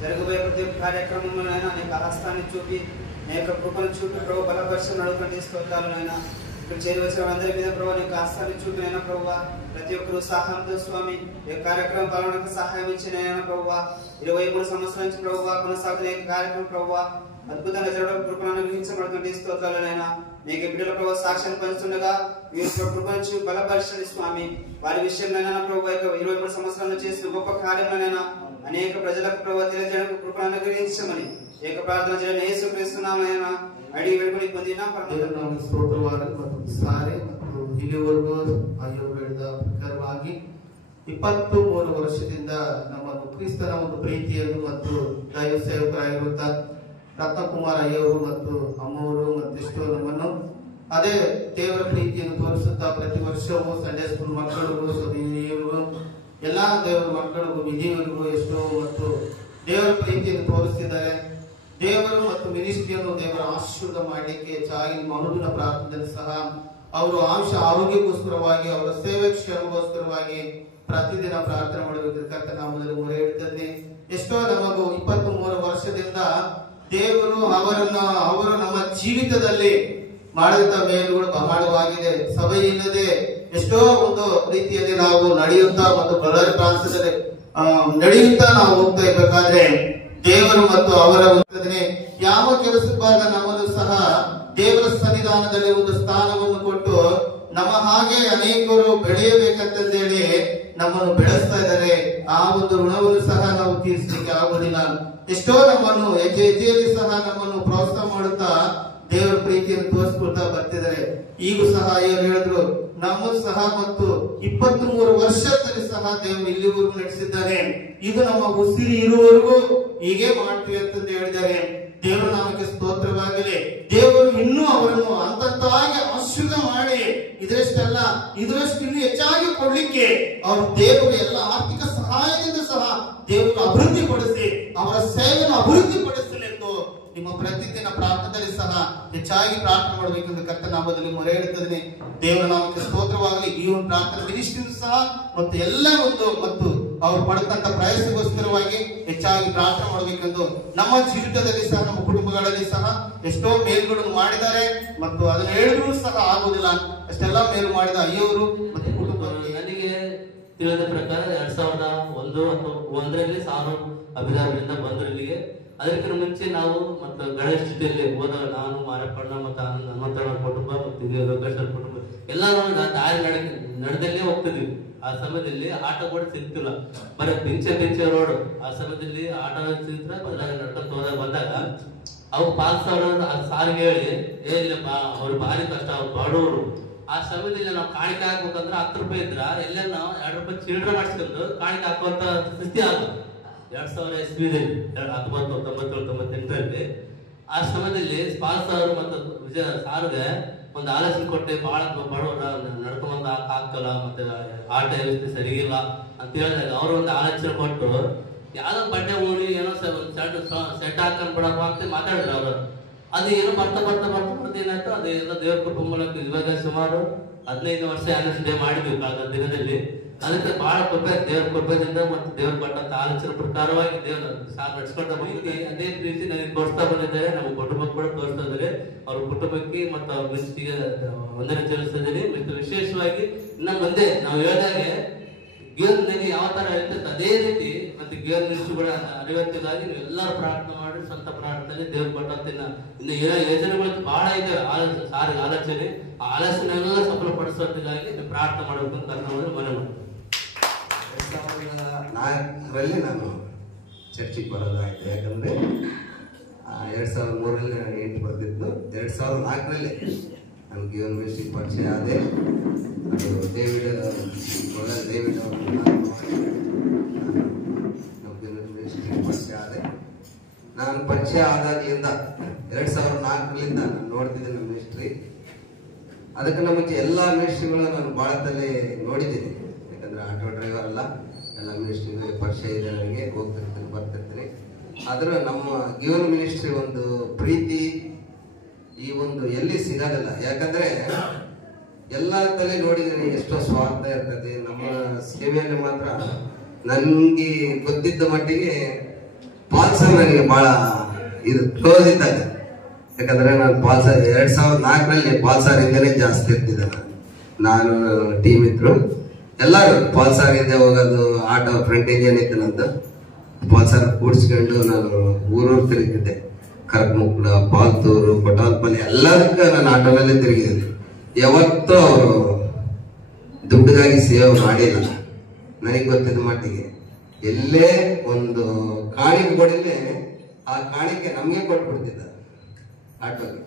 జరగబోయే ప్రతి ఒక్క కార్యక్రమంలోనైనా అనేక హస్తాన్ని చూపి అనేక కృపను చూపి ప్రభు బలపరిచిన నడుపుని స్తోత్రాలనైనా ఇక్కడ చేరవచ్చిన అందరి మీద ప్రభు అనేక హస్తాన్ని చూపినైనా ప్రభు ప్రతి ఒక్కరు సహాయంతో స్వామి ఈ కార్యక్రమం పాలనకు సహాయం ఇచ్చినైనా ప్రభు 23 సంవత్సరాల నుంచి ప్రభు కొనసాగుతున్న ఈ కార్యక్రమం ప్రభు అద్భుతంగా జరగడం కృపను అనుగ్రహించబడుతుంది స్తోత్రాలనైనా నీకు బిడ్డల ప్రభు సాక్ష్యాన్ని పంచుతుండగా మీరు కృపను చూపి బలపరిచండి స్వామి వారి విషయంలోనైనా ప్రభు 23 సంవత్సరాలు చేసిన గొప్ప కార్యములనైనా అనేక ప్రజలకు ప్రభు తెలియజేయడానికి కృపను అనుగ్రహించమని ಏಕ ಪ್ರಾರ್ಥನಾ ಜನ ಯೇಸು ಕ್ರಿಸ್ತ ನಾಮದಿಂದ ಅಡಿ ಬೇಡ್ಕೊಂಡು ಬಂದಿನ ನಾವು ಸ್ತೋತ್ರವಾದ ಮತ್ತು ಸಾರೆ ಮತ್ತು ಇಲ್ಲಿವರೆಗೂ ಅಯ್ಯೋ ಹೇಳಿದ ಪ್ರಕಾರವಾಗಿ 23 ವರ್ಷದಿಂದ ನಮ್ಮನ್ನು ಕ್ರಿಸ್ತನ ಒಂದು ಪ್ರೀತಿಯನ್ನು ಮತ್ತು ದೈವ ಸೇವಕರಾಗಿರುವಂತ ರತ್ನಕುಮಾರ್ ಅಯ್ಯವರು ಮತ್ತು ಅಮ್ಮವರು ಮತ್ತಿಷ್ಟು ನಮ್ಮನ್ನು ಅದೇ ದೇವರ ಪ್ರೀತಿಯನ್ನು ತೋರಿಸುತ್ತಾ ಪ್ರತಿ ವರ್ಷವೂ ಸಂಡೇ ಸ್ಕೂಲ್ ಮಕ್ಕಳಿಗೂ ಸಭೆಯವರಿಗೂ ಎಲ್ಲಾ ದೇವರ ಮಕ್ಕಳಿಗೂ ವಿಧಿಯವರಿಗೂ ಎಷ್ಟೋ ಮತ್ತು ದೇವರ ಪ್ರೀತಿಯನ್ನು ತೋರಿಸಿದ್ದಾರೆ. ದೇವರು ಮತ್ತು ಮಿನಿಸ್ಟ್ರಿಯನ್ನು ದೇವರ ಆಶೀರ್ವಾದ ಮಾಡಲಿಕ್ಕೆ ಹೆಚ್ಚಾಗಿ ಮನುವಿನ ಪ್ರಾರ್ಥನೆ ಸಹ ಅವರು ಆರೋಗ್ಯಕ್ಕೋಸ್ಕರವಾಗಿ ಅವರ ಸೇವೆ ಕ್ಷೇಮಗೋಸ್ಕರವಾಗಿ ಪ್ರತಿದಿನ ಪ್ರಾರ್ಥನೆ ಮಾಡಬೇಕು. ಕರ್ತನ ನಾಮದಲ್ಲಿ ಮೊರೆ ಇಡ್ತದೆ. ಎಷ್ಟೋ ನಮಗೂ 23 ವರ್ಷದಿಂದ ದೇವರು ಅವರು ನಮ್ಮ ಜೀವಿತದಲ್ಲಿ ಮಾಡಿದ ಮೇಲುಗಳು ಬಹಳವಾಗಿದೆ. ಸಭೆ ಇಲ್ಲದೆ ಎಷ್ಟೋ ಒಂದು ರೀತಿಯಲ್ಲಿ ನಾವು ನಡೆಯುತ್ತಾ ಮತ್ತು ಬಳ್ಳಾರಿ ಪ್ರಾಂತದಲ್ಲಿ ನಡೆಯುತ್ತಾ ನಾವು ಹೋಗ್ತಾ ಇರಬೇಕಾದ್ರೆ ದೇವರು ಮತ್ತು ಅವರ ಯಾವ ಕೆಲಸಕ್ಕಾಗ ನಮ್ಮನ್ನು ಸಹ ದೇವರ ಸನ್ನಿಧಾನದಲ್ಲಿ ಒಂದು ಸ್ಥಾನವನ್ನು ಕೊಟ್ಟು ನಮ್ಮ ಹಾಗೆ ಅನೇಕರು ಬೆಳೆಯಬೇಕಂತಂದೇಳಿ ನಮ್ಮನ್ನು ಬೆಳೆಸ್ತಾ ಇದ್ದಾರೆ. ಆ ಒಂದು ಋಣವನ್ನು ಸಹ ನಾವು ತೀರಿಸಲಿಕ್ಕೆ ಆಗುವುದಿಲ್ಲ. ಎಷ್ಟೋ ನಮ್ಮನ್ನು ಹೆಜ್ಜೆಯಲ್ಲಿ ಸಹ ನಮ್ಮನ್ನು ಪ್ರೋತ್ಸಾಹ ಮಾಡುತ್ತಾ ದೇವರ ಪ್ರೀತಿಯನ್ನು ತೋರಿಸ್ಕೊಳ್ತಾ ಬರ್ತಿದ್ದಾರೆ. ಈಗೂ ಸಹ ಏನು ಹೇಳಿದ್ರು, ನಮ್ಮನ್ನು ಸಹ ಮತ್ತು 23 ವರ್ಷದಲ್ಲಿ ಸಹ ದೇವರು ಇಲ್ಲಿವರೆಗೂ ನಡೆಸಿದ್ದಾನೆ. ಇದು ನಮ್ಮ ಉಸಿರಿ ಇರುವವರೆಗೂ ಹೀಗೆ ಮಾಡ್ತೀವಿ ಅಂತಂದು ಹೇಳಿದ್ದಾರೆ. ದೇವರ ನಾಮಕ್ಕೆ ಸ್ತೋತ್ರವಾಗಲಿ. ದೇವರು ಇನ್ನೂ ಅವರನ್ನು ಅಂತಂತಾಗಿ ಆಶೀರ್ವಾದ ಮಾಡಿ ಇದರಷ್ಟು ಇನ್ನೂ ಹೆಚ್ಚಾಗಿ ಕೊಡ್ಲಿಕ್ಕೆ ಅವರು ದೇವರು ಎಲ್ಲ ಆರ್ಥಿಕ ಸಹಾಯದಿಂದ ಸಹ ದೇವರು ಅಭಿವೃದ್ಧಿ ಪಡಿಸಿ ಅವರ ಸೇವೆಯನ್ನು ಅಭಿವೃದ್ಧಿ ಪಡಿಸಲೆಂದು ನಿಮ್ಮ ಪ್ರತಿದಿನ ಪ್ರಾರ್ಥನೆಯಲ್ಲಿ ಸಹ ಹೆಚ್ಚಾಗಿ ಪ್ರಾರ್ಥನೆ ಮಾಡಬೇಕೆಂದು ಕರ್ತನ ನಾಮದಲ್ಲಿ ಮೊರೆ ಇಡುತ್ತದೆ. ದೇವರ ನಾಮಕ್ಕೆ ಸ್ತೋತ್ರವಾಗಲಿ. ಈ ಒಂದು ಪ್ರಾರ್ಥನೆ ಮಿನಿಸ್ಟ್ರಿ ಸಹ ಮತ್ತು ಎಲ್ಲ ಒಂದು ಮತ್ತು ಅವರು ಪಡೆದಂತ ಪ್ರಯಾಸಗೋಸ್ಕರವಾಗಿ ಹೆಚ್ಚಾಗಿ ಪ್ರಾರ್ಥನೆ ಮಾಡಬೇಕೆಂದು ನಮ್ಮ ಜೀವಿತದಲ್ಲಿ ಸಹ ನಮ್ಮ ಕುಟುಂಬಗಳಲ್ಲಿ ಸಹ ಎಷ್ಟೋ ಮೇಲುಗಳನ್ನು ಮಾಡಿದ್ದಾರೆ ಮತ್ತು ಅದನ್ನು ಹೇಳಿದ್ರು ಸಹ ಆಗುವುದಿಲ್ಲ. ಅಷ್ಟೆಲ್ಲ ಮೇಲು ಮಾಡಿದ ಅಯ್ಯವರು ಮತ್ತು ಕುಟುಂಬ ನನಗೆ ತಿಳಿದ ಪ್ರಕಾರ 2001 ಅಥವಾ 1ರಲ್ಲಿ ಸಾವಿರ ಅಭಿರಾಮಿಯಿಂದ ಬಂದ್ರು ಇಲ್ಲಿಗೆ. ಅದಕ್ಕಿಂತ ಮುಂಚೆ ನಾವು ಮತ್ತು ಗಣೇಶ ಜೊತೆಯಲ್ಲಿ ಹೋದ ನಾನು ಮಾರಪ್ಪಣ್ಣ ಮತ್ತು ಹನುಮಂತಣ್ಣ ಕುಟುಂಬ ಮತ್ತು ಲೋಕೇಶ್ವರ ಕುಟುಂಬ ಎಲ್ಲರೂ ದಾರಿ ನಡೆದಲ್ಲೇ ಹೋಗ್ತಿದ್ವಿ. ಆ ಸಮಯದಲ್ಲಿ ಆಟೋ ಕೂಡ ಸಿಗ್ತಿಲ್ಲ, ಬರೀ ಪಿಂಚೆ ರೋಡ್. ಆ ಸಮಯದಲ್ಲಿ ಆಟೋ ಸಿಗ್ತಾರೆ ನಡ್ಕೊಂತ ಹೋದಾಗ ಬಂದಾಗ ಅವು ಪಾಸ್ ಸಾರಿಗೆ ಹೇಳಿ ಅವ್ರು ಭಾರಿ ಕಷ್ಟ, ಅವ್ರು ಬಡವರು. ಆ ಸಮಯದಲ್ಲಿ ನಾವು ಕಾಣಿಕೆ ಹಾಕ್ಬೇಕಂದ್ರೆ 10 ರೂಪಾಯಿ ಇದ್ರ ಎಲ್ಲ ನಾವು 2 ರೂಪಾಯಿ ಚಿಲ್ಡ್ರ ಮಾಡಿಸ್ಕೊಂಡು ಕಾಣಿಕೆ ಹಾಕುವಂತ ಸ್ಥಿತಿ ಆಗ 2000 ಇಸ್ವಿದಲ್ಲಿ 1997-98ರಲ್ಲಿ. ಆ ಸಮಯದಲ್ಲಿ ಪಾಸ್ ಅವರು ಮತ್ತು ವಿಜಯ ಸಾರಿಗೆ ಒಂದು ಆಲೋಚನೆ ಕೊಟ್ಟೆ, ಬಹಳ ಬಡವರ ನಡ್ಕೊಂಡ್ ಹಾಕಲ್ಲ ಮತ್ತೆ ಆಟ ವ್ಯವಸ್ಥೆ ಸರಿಗಿಲ್ಲ ಅಂತ ಹೇಳಿದಾಗ ಅವರು ಒಂದು ಆಲೋಚನೆ ಕೊಟ್ಟು ಯಾವ್ದೋ ಬಟ್ಟೆ ಓಡಿ ಏನೋ ಸೆಟ್ ಹಾಕೊಂಡ್ ಬಿಡಪ್ಪ ಅಂತ ಮಾತಾಡಿದ್ರು ಅವರು. ಅದು ಏನೋ ಬರ್ತಾ ಏನಾಯ್ತು, ಅದು ಎಲ್ಲ ದೇವ್ರ ಕೃಪೆ ಮೂಲಕ ಇವಾಗ ಸುಮಾರು 15 ವರ್ಷ ಆನಿವರ್ಸರಿ ಮಾಡಿದ್ವಿ ಕಳೆದ ದಿನದಲ್ಲಿ. ಅದಕ್ಕೆ ಬಹಳ ಕೃಪೆ, ದೇವ್ರ ಕೃಪೆಯಿಂದ ಮತ್ತು ದೇವ್ರ ಪಟ್ಟಂತ ಆಲೋಚನೆ ಪ್ರಕಾರವಾಗಿ ದೇವ್ರ ಸಾಕು ನಡ್ಸ್ಕೊಳ್ತಾ ಬಂದಿದ್ವಿ. ಅದೇ ರೀತಿ ನನಗೆ ತೋರಿಸ್ತಾ ಬಂದಿದ್ದಾರೆ, ನಮ್ಮ ಕುಟುಂಬಕ್ಕೆ ಕೂಡ ತೋರಿಸ್ತಾ ಇದ್ದಾರೆ. ಅವ್ರ ಕುಟುಂಬಕ್ಕೆ ಮತ್ತು ಅವ್ರ ಮಿನಿಸ್ಟ್ರಿಗೆ ವಂದನೆ ಸಲ್ಲಿಸ್ತಾ ಇದ್ದೀನಿ. ಮತ್ತು ವಿಶೇಷವಾಗಿ ಇನ್ನ ಮುಂದೆ ನಾವು ಹೇಳಿದಾಗೆ ಗಿಯರ್ ನನಗೆ ಯಾವ ತರ ಇರ್ತದೆ ಅದೇ ರೀತಿ ಮತ್ತೆ ಗಿಯರ್ ಮಿನಿಸ್ಟ್ರಿಗಳ ಅರಿವತ್ತಿಗಾಗಿ ನೀವು ಎಲ್ಲರೂ ಪ್ರಾರ್ಥನೆ ಮಾಡಿ ಸ್ವಂತ ಪ್ರಾರ್ಥನೆ ದೇವ್ರ ಪಟ್ಟಂತ ಇನ್ನು ಯೋಜನೆಗಳು ಬಹಳ ಇದೆ. ಸಾರಿಗೆ ಆಲೋಚನೆ ಆ ಆಲೋಚನೆ ಎಲ್ಲ ಸಫಲಪಡಿಸೋದಾಗಿ ಪ್ರಾರ್ಥನೆ ಮಾಡಬೇಕು ಅಂತ ಮನೆ ಮಾಡಿ 2004ರಲ್ಲಿ ನಾನು ಚರ್ಚಿಗೆ ಬರೋದಾಯ್ತು. ಯಾಕಂದ್ರೆ 2003ರಲ್ಲಿ ನಾನು 8 ಬರ್ತಿದ್ದು. 2004ರಲ್ಲಿ ನಾನು ಗಿಯೋನ್ ಮಿನಿಸ್ಟ್ರಿ ಪರಿಚಯ ಆದೆ. ಅದು ಡೇವಿಡ್ ಮಿನಿಸ್ಟ್ರಿ ಪರಿಚಯ ಆದೆ. ನಾನು ಪರಿಚಯ ಆದಾಗಿಂದ 2004ರಿಂದ ನಾನು ನೋಡ್ತಿದ್ದೆ ನಮ್ಮ ಮಿನಿಸ್ಟ್ರಿ. ಅದಕ್ಕಿಂತ ಮುಂಚೆ ಎಲ್ಲ ಮಿನಿಸ್ಟ್ರಿಗಳು ನಾನು ಭಾರತದಲ್ಲಿ ನೋಡಿದ್ದೀನಿ. ಯಾಕಂದ್ರೆ ಆಟೋ ಡ್ರೈವರ್ ಅಲ್ಲ, ಎಲ್ಲ ಮಿನಿಸ್ಟ್ರಿ ಪರಿಚಯ ಇದೆ, ನನಗೆ ಹೋಗ್ತಿರ್ತೀನಿ ಬರ್ತಿರ್ತೀನಿ. ಆದ್ರೆ ನಮ್ಮ ಗಿಯೋನ್ ಮಿನಿಸ್ಟ್ರಿ ಒಂದು ಪ್ರೀತಿ ಈ ಒಂದು ಎಲ್ಲಿ ಸಿಗೋದಿಲ್ಲ. ಯಾಕಂದ್ರೆ ಎಲ್ಲ ತಲೆ ನೋಡಿದ್ದೀನಿ, ಎಷ್ಟೋ ಸ್ವಾರ್ಥ ಇರ್ತದೆ. ನಮ್ಮ ಸೇವೆಯಲ್ಲಿ ಮಾತ್ರ ನನ್ಗೆ ಗೊತ್ತಿದ್ದ ಮಟ್ಟಿಗೆ ಪಾಲ್ಸರ್ ನನಗೆ ಬಹಳ ಇದು ಕ್ಲೋಸ್ ಇದ್ದಾಗ. ಯಾಕಂದ್ರೆ ನಾನು ಪಾಲ್ಸರ್ 2004ರಲ್ಲಿ ಪಾಲ್ಸರ್ ಇಂದನೇ ಜಾಸ್ತಿ ಇರ್ತಿದ್ದೆ. ನಾನು ಟೀಮ್ ಇದ್ರು ಎಲ್ಲರೂ ಪಾಲ್ಸರ್ ಹಿಂದೆ ಹೋಗೋದು, ಆಟೋ ಫ್ರಂಟ್ ಇಂಜಿನ್ ಇತ್ತು ನಂದು. ಪಾಲ್ಸರ್ ಕೂಡಿಸ್ಕೊಂಡು ನಾನು ಊರೂರು ತಿರುಗಿದ್ದೆ. ಕರಕಮುಕ್ಳ, ಪಾಲ್ತೂರು, ಕೊಟಾಲ್ಪಲ್ಲಿ ಎಲ್ಲದಕ್ಕೆ ನಾನು ಆಟೋನಲ್ಲೇ ತಿರುಗಿದ್ದೆ. ಯಾವತ್ತೂ ಅವರು ದುಡ್ಡಿಗಾಗಿ ಸೇವೆ ಮಾಡಿಲ್ಲ. ನನಗೆ ಗೊತ್ತಿದ್ದ ಮಟ್ಟಿಗೆ ಎಲ್ಲೇ ಒಂದು ಕಾಣಿಕೆ ಕೊಡಿಲೆ ಆ ಕಾಣಿಕೆ ನಮಗೆ ಕೊಟ್ಬಿಡ್ತಿದ್ದ ಆಟೋಗೆ.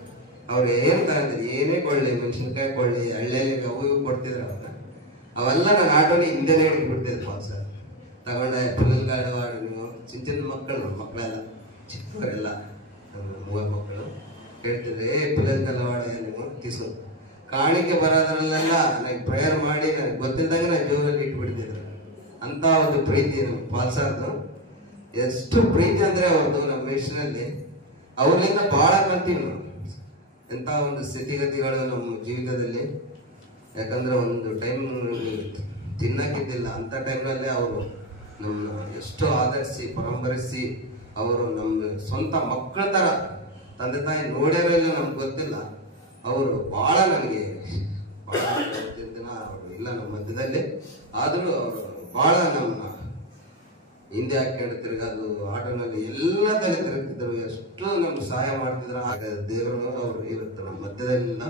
ಅವ್ರು ಏನ್ ತಗೊಂಡಿದ್ರು, ಏನೇ ಕೊಳ್ಳಿ, ಮೆಣಸಿನ್ಕಾಯಿ ಕೊಳ್ಳಿ, ಹಳ್ಳಿಯಲ್ಲಿ ಅವು ಇವು ಕೊಡ್ತಿದ್ರು. ಅವೆಲ್ಲ ನಾನು ಆಟೋನ ಹಿಂದೆನೇ ಹಿಡಿದ್ಬಿಡ್ತಿದ್ದೆ. ಪಾಲ್ಸರ್ ತಗೊಂಡೆ ಪುಲ್ಲಲ್ಗಾಡು ನೀವು ಚಿನ್ನ ಮಕ್ಕಳೆಲ್ಲ ಚಿಕ್ಕವರೆಲ್ಲ 3 ಮಕ್ಕಳು ಹೇಳ್ತಿದ್ರೆ ಪುಲ್ಲಲ್ಗಲವಾಡ ನೀವು ಕಿಸು ಕಾಣಿಕೆ ಬರೋದ್ರಲ್ಲೆಲ್ಲ ನನಗೆ ಪ್ರೇಯರ್ ಮಾಡಿ ನನಗೆ ಗೊತ್ತಿದ್ದಾಗ ನಾನು ಜೀವನದಲ್ಲಿ ಇಟ್ಬಿಡ್ತಿದ್ರು. ಅಂತ ಒಂದು ಪ್ರೀತಿ ನಮ್ಮ ಪಾಲ್ಸರ್ದು. ಎಷ್ಟು ಪ್ರೀತಿ ಅಂದ್ರೆ ಅವ್ರದ್ದು ನಮ್ಮ ಮಿಷನಲ್ಲಿ. ಅವ್ರಿಂದ ಬಹಳ ಕಲ್ತೀವಿ ನಾವು ಎಂತ ಒಂದು ಸ್ಥಿತಿಗತಿಗಳು ನಮ್ಮ ಜೀವಿತದಲ್ಲಿ. ಯಾಕಂದ್ರೆ ಒಂದು ಟೈಮ್ ತಿನ್ನಕ್ಕಿದ್ದಿಲ್ಲ, ಅಂತ ಟೈಮ್ನಲ್ಲೇ ಅವರು ನಮ್ಮನ್ನ ಎಷ್ಟೋ ಆಧರಿಸಿ ಪರಂಪರಿಸಿ ಅವರು ನಮ್ಮ ಸ್ವಂತ ಮಕ್ಕಳ ತರ ತಂದೆ ತಾಯಿ ನೋಡ್ಯಾರೋ ಇಲ್ಲ ನಮ್ಗೆ ಗೊತ್ತಿಲ್ಲ. ಅವರು ಬಹಳ ನನಗೆ ದಿನ ಇಲ್ಲ ನಮ್ಮ ಮಧ್ಯದಲ್ಲಿ. ಆದ್ರೂ ಅವರು ಬಹಳ ನಮ್ಮನ್ನ ಹಿಂದೆ ಹಾಕೊಂಡು ತಿರುಗೋದು, ಆಟೋನಲ್ಲಿ ಎಲ್ಲದಲ್ಲಿ ತಿರುಗ್ತಿದ್ರು, ಎಷ್ಟು ನಮ್ಗೆ ಸಹಾಯ ಮಾಡ್ತಿದ್ರು. ಆಗ ದೇವರು ಅವರು ಇರುತ್ತೆ ನಮ್ಮ ಮಧ್ಯದಲ್ಲಿಲ್ಲ.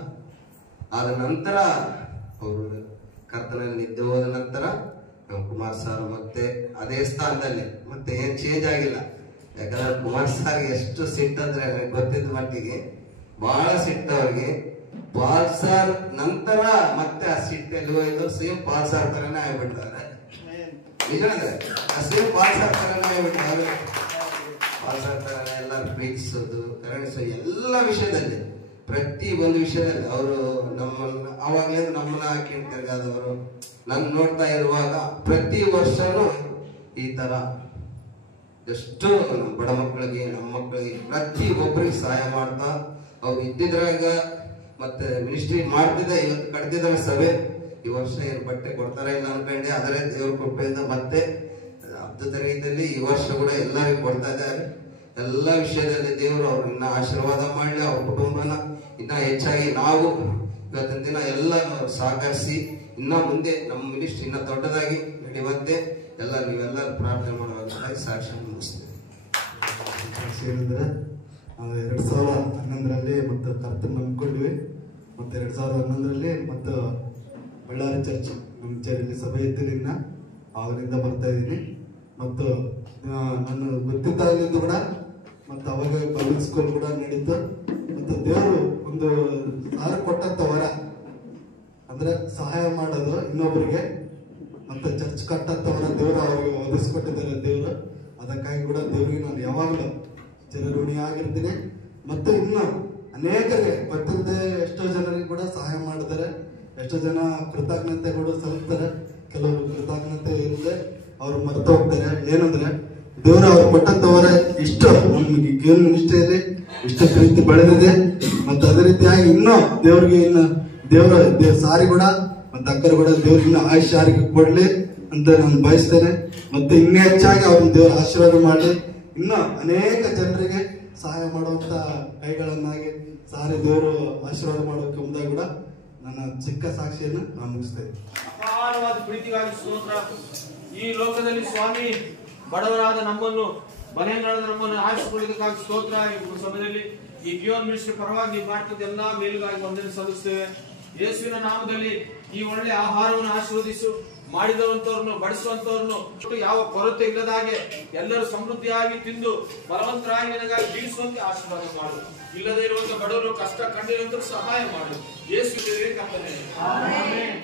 ಆದ ನಂತರ ಅವರು ಕರ್ತನಲ್ಲಿ ನಿದ್ದೆ ಹೋದ ನಂತರ ನಮ್ಮ ಕುಮಾರ್ ಸರ್ ಮತ್ತೆ ಅದೇ ಸ್ಥಾನದಲ್ಲಿ ಮತ್ತೆ ಏನ್ ಚೇಂಜ್ ಆಗಿಲ್ಲ. ಯಾಕಂದ್ರೆ ಕುಮಾರ್ ಸಾರ್ಗೆ ಎಷ್ಟು ಸಿಟ್ಟಂದ್ರೆ ನನಗೆ ಗೊತ್ತಿದ್ದ ಮಟ್ಟಿಗೆ ಬಹಳ ಸಿಟ್ಟು ಅವ್ರಿಗೆ. ಪಾಲ್ಸರ್ ನಂತರ ಮತ್ತೆ ಆ ಸಿಟ್ಟಲ್ಲಿ ಹೋಯ್ತು, ಸೇಮ್ ಪಾಲ್ಸರ್ ತರನೇ ಆಗ್ಬಿಡ್ತಾರೆ. ನಿಜ ಅಂದ್ರೆ ಸೇಮ್ ಪಾಲ್ಸರ್ ತರನೇ ಆಗ್ಬಿಟ್ಟಾರೆ. ಪಾಲ್ಸರ್ ತರನೇ ಎಲ್ಲರೂ ಪ್ರೀತಿಸೋದು, ಕರುಣಿಸೋದು, ಎಲ್ಲ ವಿಷಯದಲ್ಲಿ ಪ್ರತಿ ಒಂದು ವಿಷಯದಲ್ಲಿ ಅವರು ನಮ್ಮನ್ನ ಅವಾಗಲೇ ನಮ್ಮನ್ನ ಹಾಕಿ ತಿರ್ಗಾದವರು. ನಾನು ನೋಡ್ತಾ ಇರುವಾಗ ಪ್ರತಿ ವರ್ಷನೂ ಈ ತರ ಎಷ್ಟು ಬಡ ಮಕ್ಕಳಿಗೆ, ನಮ್ಮ ಮಕ್ಕಳಿಗೆ, ಪ್ರತಿ ಒಬ್ಬರಿಗೆ ಸಹಾಯ ಮಾಡ್ತಾ ಅವ್ರು ಇದ್ದಿದ್ರಾಗ ಮತ್ತೆ ಮಿನಿಸ್ಟ್ರಿ ಮಾಡ್ತಿದ್ದ. ಇವತ್ತು ಕಟ್ತಿದ್ದಾರೆ ಸಭೆ. ಈ ವರ್ಷ ಏನು ಬಟ್ಟೆ ಕೊಡ್ತಾರ ಇಲ್ಲ ಅನ್ಕೊಂಡೆ, ಅದರೇ ದೇವ್ರ ಕೃಪೆಯಿಂದ ಮತ್ತೆ ಅದ್ಭುತ ರೀತಿಯಲ್ಲಿ ಈ ವರ್ಷ ಕೂಡ ಎಲ್ಲರಿಗೂ ಕೊಡ್ತಾ ಇದ್ದಾರೆ. ಎಲ್ಲ ವಿಷಯದಲ್ಲಿ ದೇವರು ಅವ್ರು ಇನ್ನ ಆಶೀರ್ವಾದ ಮಾಡಲಿ, ಅವ್ರ ಕುಟುಂಬನ ಇನ್ನ ಹೆಚ್ಚಾಗಿ ನಾವು ಇವತ್ತಿನ ದಿನ ಎಲ್ಲ ಸಹಕರಿಸಿ ಇನ್ನ ಮುಂದೆ ನಮ್ಮ ಮಿನಿಸ್ಟ್ರಿ ಇನ್ನ ದೊಡ್ಡದಾಗಿ ನಡೆಯುವಂತೆ ಎಲ್ಲ ನೀವೆಲ್ಲರೂ ಪ್ರಾರ್ಥನೆ ಮಾಡುವಂತ ಸಾಕ್ಷಿ ಮುಗಿಸ್ತೇವೆ. ಏನಂದ್ರೆ 2011ರಲ್ಲಿ ಮತ್ತೆ ಕರ್ತನ ನಂಬ್ಕೊಂಡ್ವಿ. ಮತ್ತೆ 2011ರಲ್ಲಿ ಮತ್ತೆ ಬಳ್ಳಾರಿ ಚರ್ಚ್ ನಮ್ಮ ಚರ್ಚಲ್ಲಿ ಸಭೆ ಇದ್ದಿಲ್ಲ, ಅವರಿಂದ ಬರ್ತಾ ಇದ್ದೀನಿ. ಮತ್ತು ನಾನು ಗೊತ್ತಿದ್ದಾಗಲಿಂದ ಕೂಡ ಮತ್ತೆ ಅವಾಗ ಪಬ್ಲಿಕ್ ಸ್ಕೂಲ್ ಕೂಡ ನಡೀತು. ಮತ್ತು ದೇವರು ಒಂದು ಕೊಟ್ಟಂತ ವರ ಅಂದ್ರೆ ಸಹಾಯ ಮಾಡೋದು ಇನ್ನೊಬ್ಬರಿಗೆ, ಮತ್ತೆ ಚರ್ಚ್ ಕಟ್ಟಂತವರ ದೇವರು ಅವ್ರಿಗೆ ಒದಗಿಸ್ಕೊಟ್ಟಿದ್ದಾರೆ ದೇವರು. ಅದಕ್ಕಾಗಿ ಕೂಡ ದೇವರಿಗೆ ನಾನು ಯಾವಾಗಲೂ ಚಿರಋಣಿ ಆಗಿರ್ತೀನಿ. ಮತ್ತು ಇನ್ನು ಅನೇಕರಿಗೆ ಗೊತ್ತಿಲ್ಲದೆ ಎಷ್ಟೋ ಜನರಿಗೆ ಕೂಡ ಸಹಾಯ ಮಾಡಿದ್ದಾರೆ. ಎಷ್ಟೋ ಜನ ಕೃತಜ್ಞತೆ ಕೂಡ ಸಲ್ಲಿಸ್ತಾರೆ, ಕೆಲವರು ಕೃತಜ್ಞತೆ ಇಲ್ಲದೆ ಅವ್ರು ಮರ್ತು ಹೋಗ್ತಾರೆ. ಏನಂದ್ರೆ ದೇವರು ಅವ್ರು ಕೊಟ್ಟಂತವರ ಇಷ್ಟು ನಮ್ಗೆ ಗೇಮ್ ನಿಷ್ಠೆಯಲ್ಲಿ ಇಷ್ಟು ಪ್ರೀತಿ ಬೆಳೆದಿದೆ. ಮತ್ತೆ ಅದೇ ರೀತಿಯಾಗಿ ಇನ್ನೂ ದೇವ್ರಿಗೆ ಇನ್ನು ದೇವ್ರ ಸಾರಿ ಕೂಡ ಮತ್ತೆ ಅಕ್ಕರು ಕೂಡ ದೇವ್ರಿಗೆ ಇನ್ನೂ ಆಯುಷ್ಯ ಆರೋಗ್ಯ ಕೊಡ್ಲಿ ಅಂತ ನಾನು ಬಯಸ್ತೇನೆ. ಮತ್ತೆ ಇನ್ನೂ ಹೆಚ್ಚಾಗಿ ಅವ್ರನ್ನ ದೇವ್ರ ಆಶೀರ್ವಾದ ಮಾಡಲಿ, ಇನ್ನೂ ಅನೇಕ ಜನರಿಗೆ ಸಹಾಯ ಮಾಡುವಂತ ಕೈಗಳನ್ನಾಗಿ ಸಾರಿ ದೇವರು ಆಶೀರ್ವಾದ ಮಾಡೋಕೆ ಮುಂದೆ ಕೂಡ ನನ್ನ ಚಿಕ್ಕ ಸಾಕ್ಷಿಯನ್ನು ನಾನು ಮುಗಿಸ್ತೇನೆ. ಅಪಾರವಾದ ಪ್ರೀತಿಗಾಗಿ ಸ್ತೋತ್ರ. ಈ ಲೋಕದಲ್ಲಿ ಸ್ವಾಮಿ ಬಡವರಾದ ನಮ್ಮನ್ನು, ಬನೆಗಳಾದ ನಮ್ಮನ್ನು ಆರಿಸಿಕೊಳ್ಳುವುದಕ್ಕಾಗಿ ಸ್ತೋತ್ರ. ಈ ಸಮಯದಲ್ಲಿ ಈ ಗಿಯೋನ್ ಮಿನಿಸ್ಟ್ರಿ ಪರವಾಗಿ ನೀವು ಮಾಡ್ತಿದ್ದ ಎಲ್ಲಾ ಮೇಲುಗಾಗಿ ವಂದನೆ ಸಲ್ಲಿಸ್ತೇವೆ. ಯೇಸುವಿನ ನಾಮದಲ್ಲಿ ಈ ಒಳ್ಳೆ ಆಹಾರವನ್ನು ಆಶೀರ್ವದಿಸು. ಮಾಡಿದಂತವ್ರನ್ನು, ಬಡಿಸುವಂತವ್ರನ್ನು ಯಾವ ಕೊರತೆ ಇಲ್ಲದ ಹಾಗೆ ಎಲ್ಲರೂ ಸಮೃದ್ಧಿಯಾಗಿ ತಿಂದು ಬಲವಂತರಾಗಿ ನಿನಗಾಗಿ ಜೀವಿಸುವಂತೆ ಆಶೀರ್ವಾದ ಮಾಡು. ಇಲ್ಲದೆ ಇರುವಂತ ಬಡವರು, ಕಷ್ಟ ಕಂಡಿರುವಂತ ಸಹಾಯ ಮಾಡು. ಯೇಸುವಿನ ನಾಮದಲ್ಲಿ ಆಮೆನ್.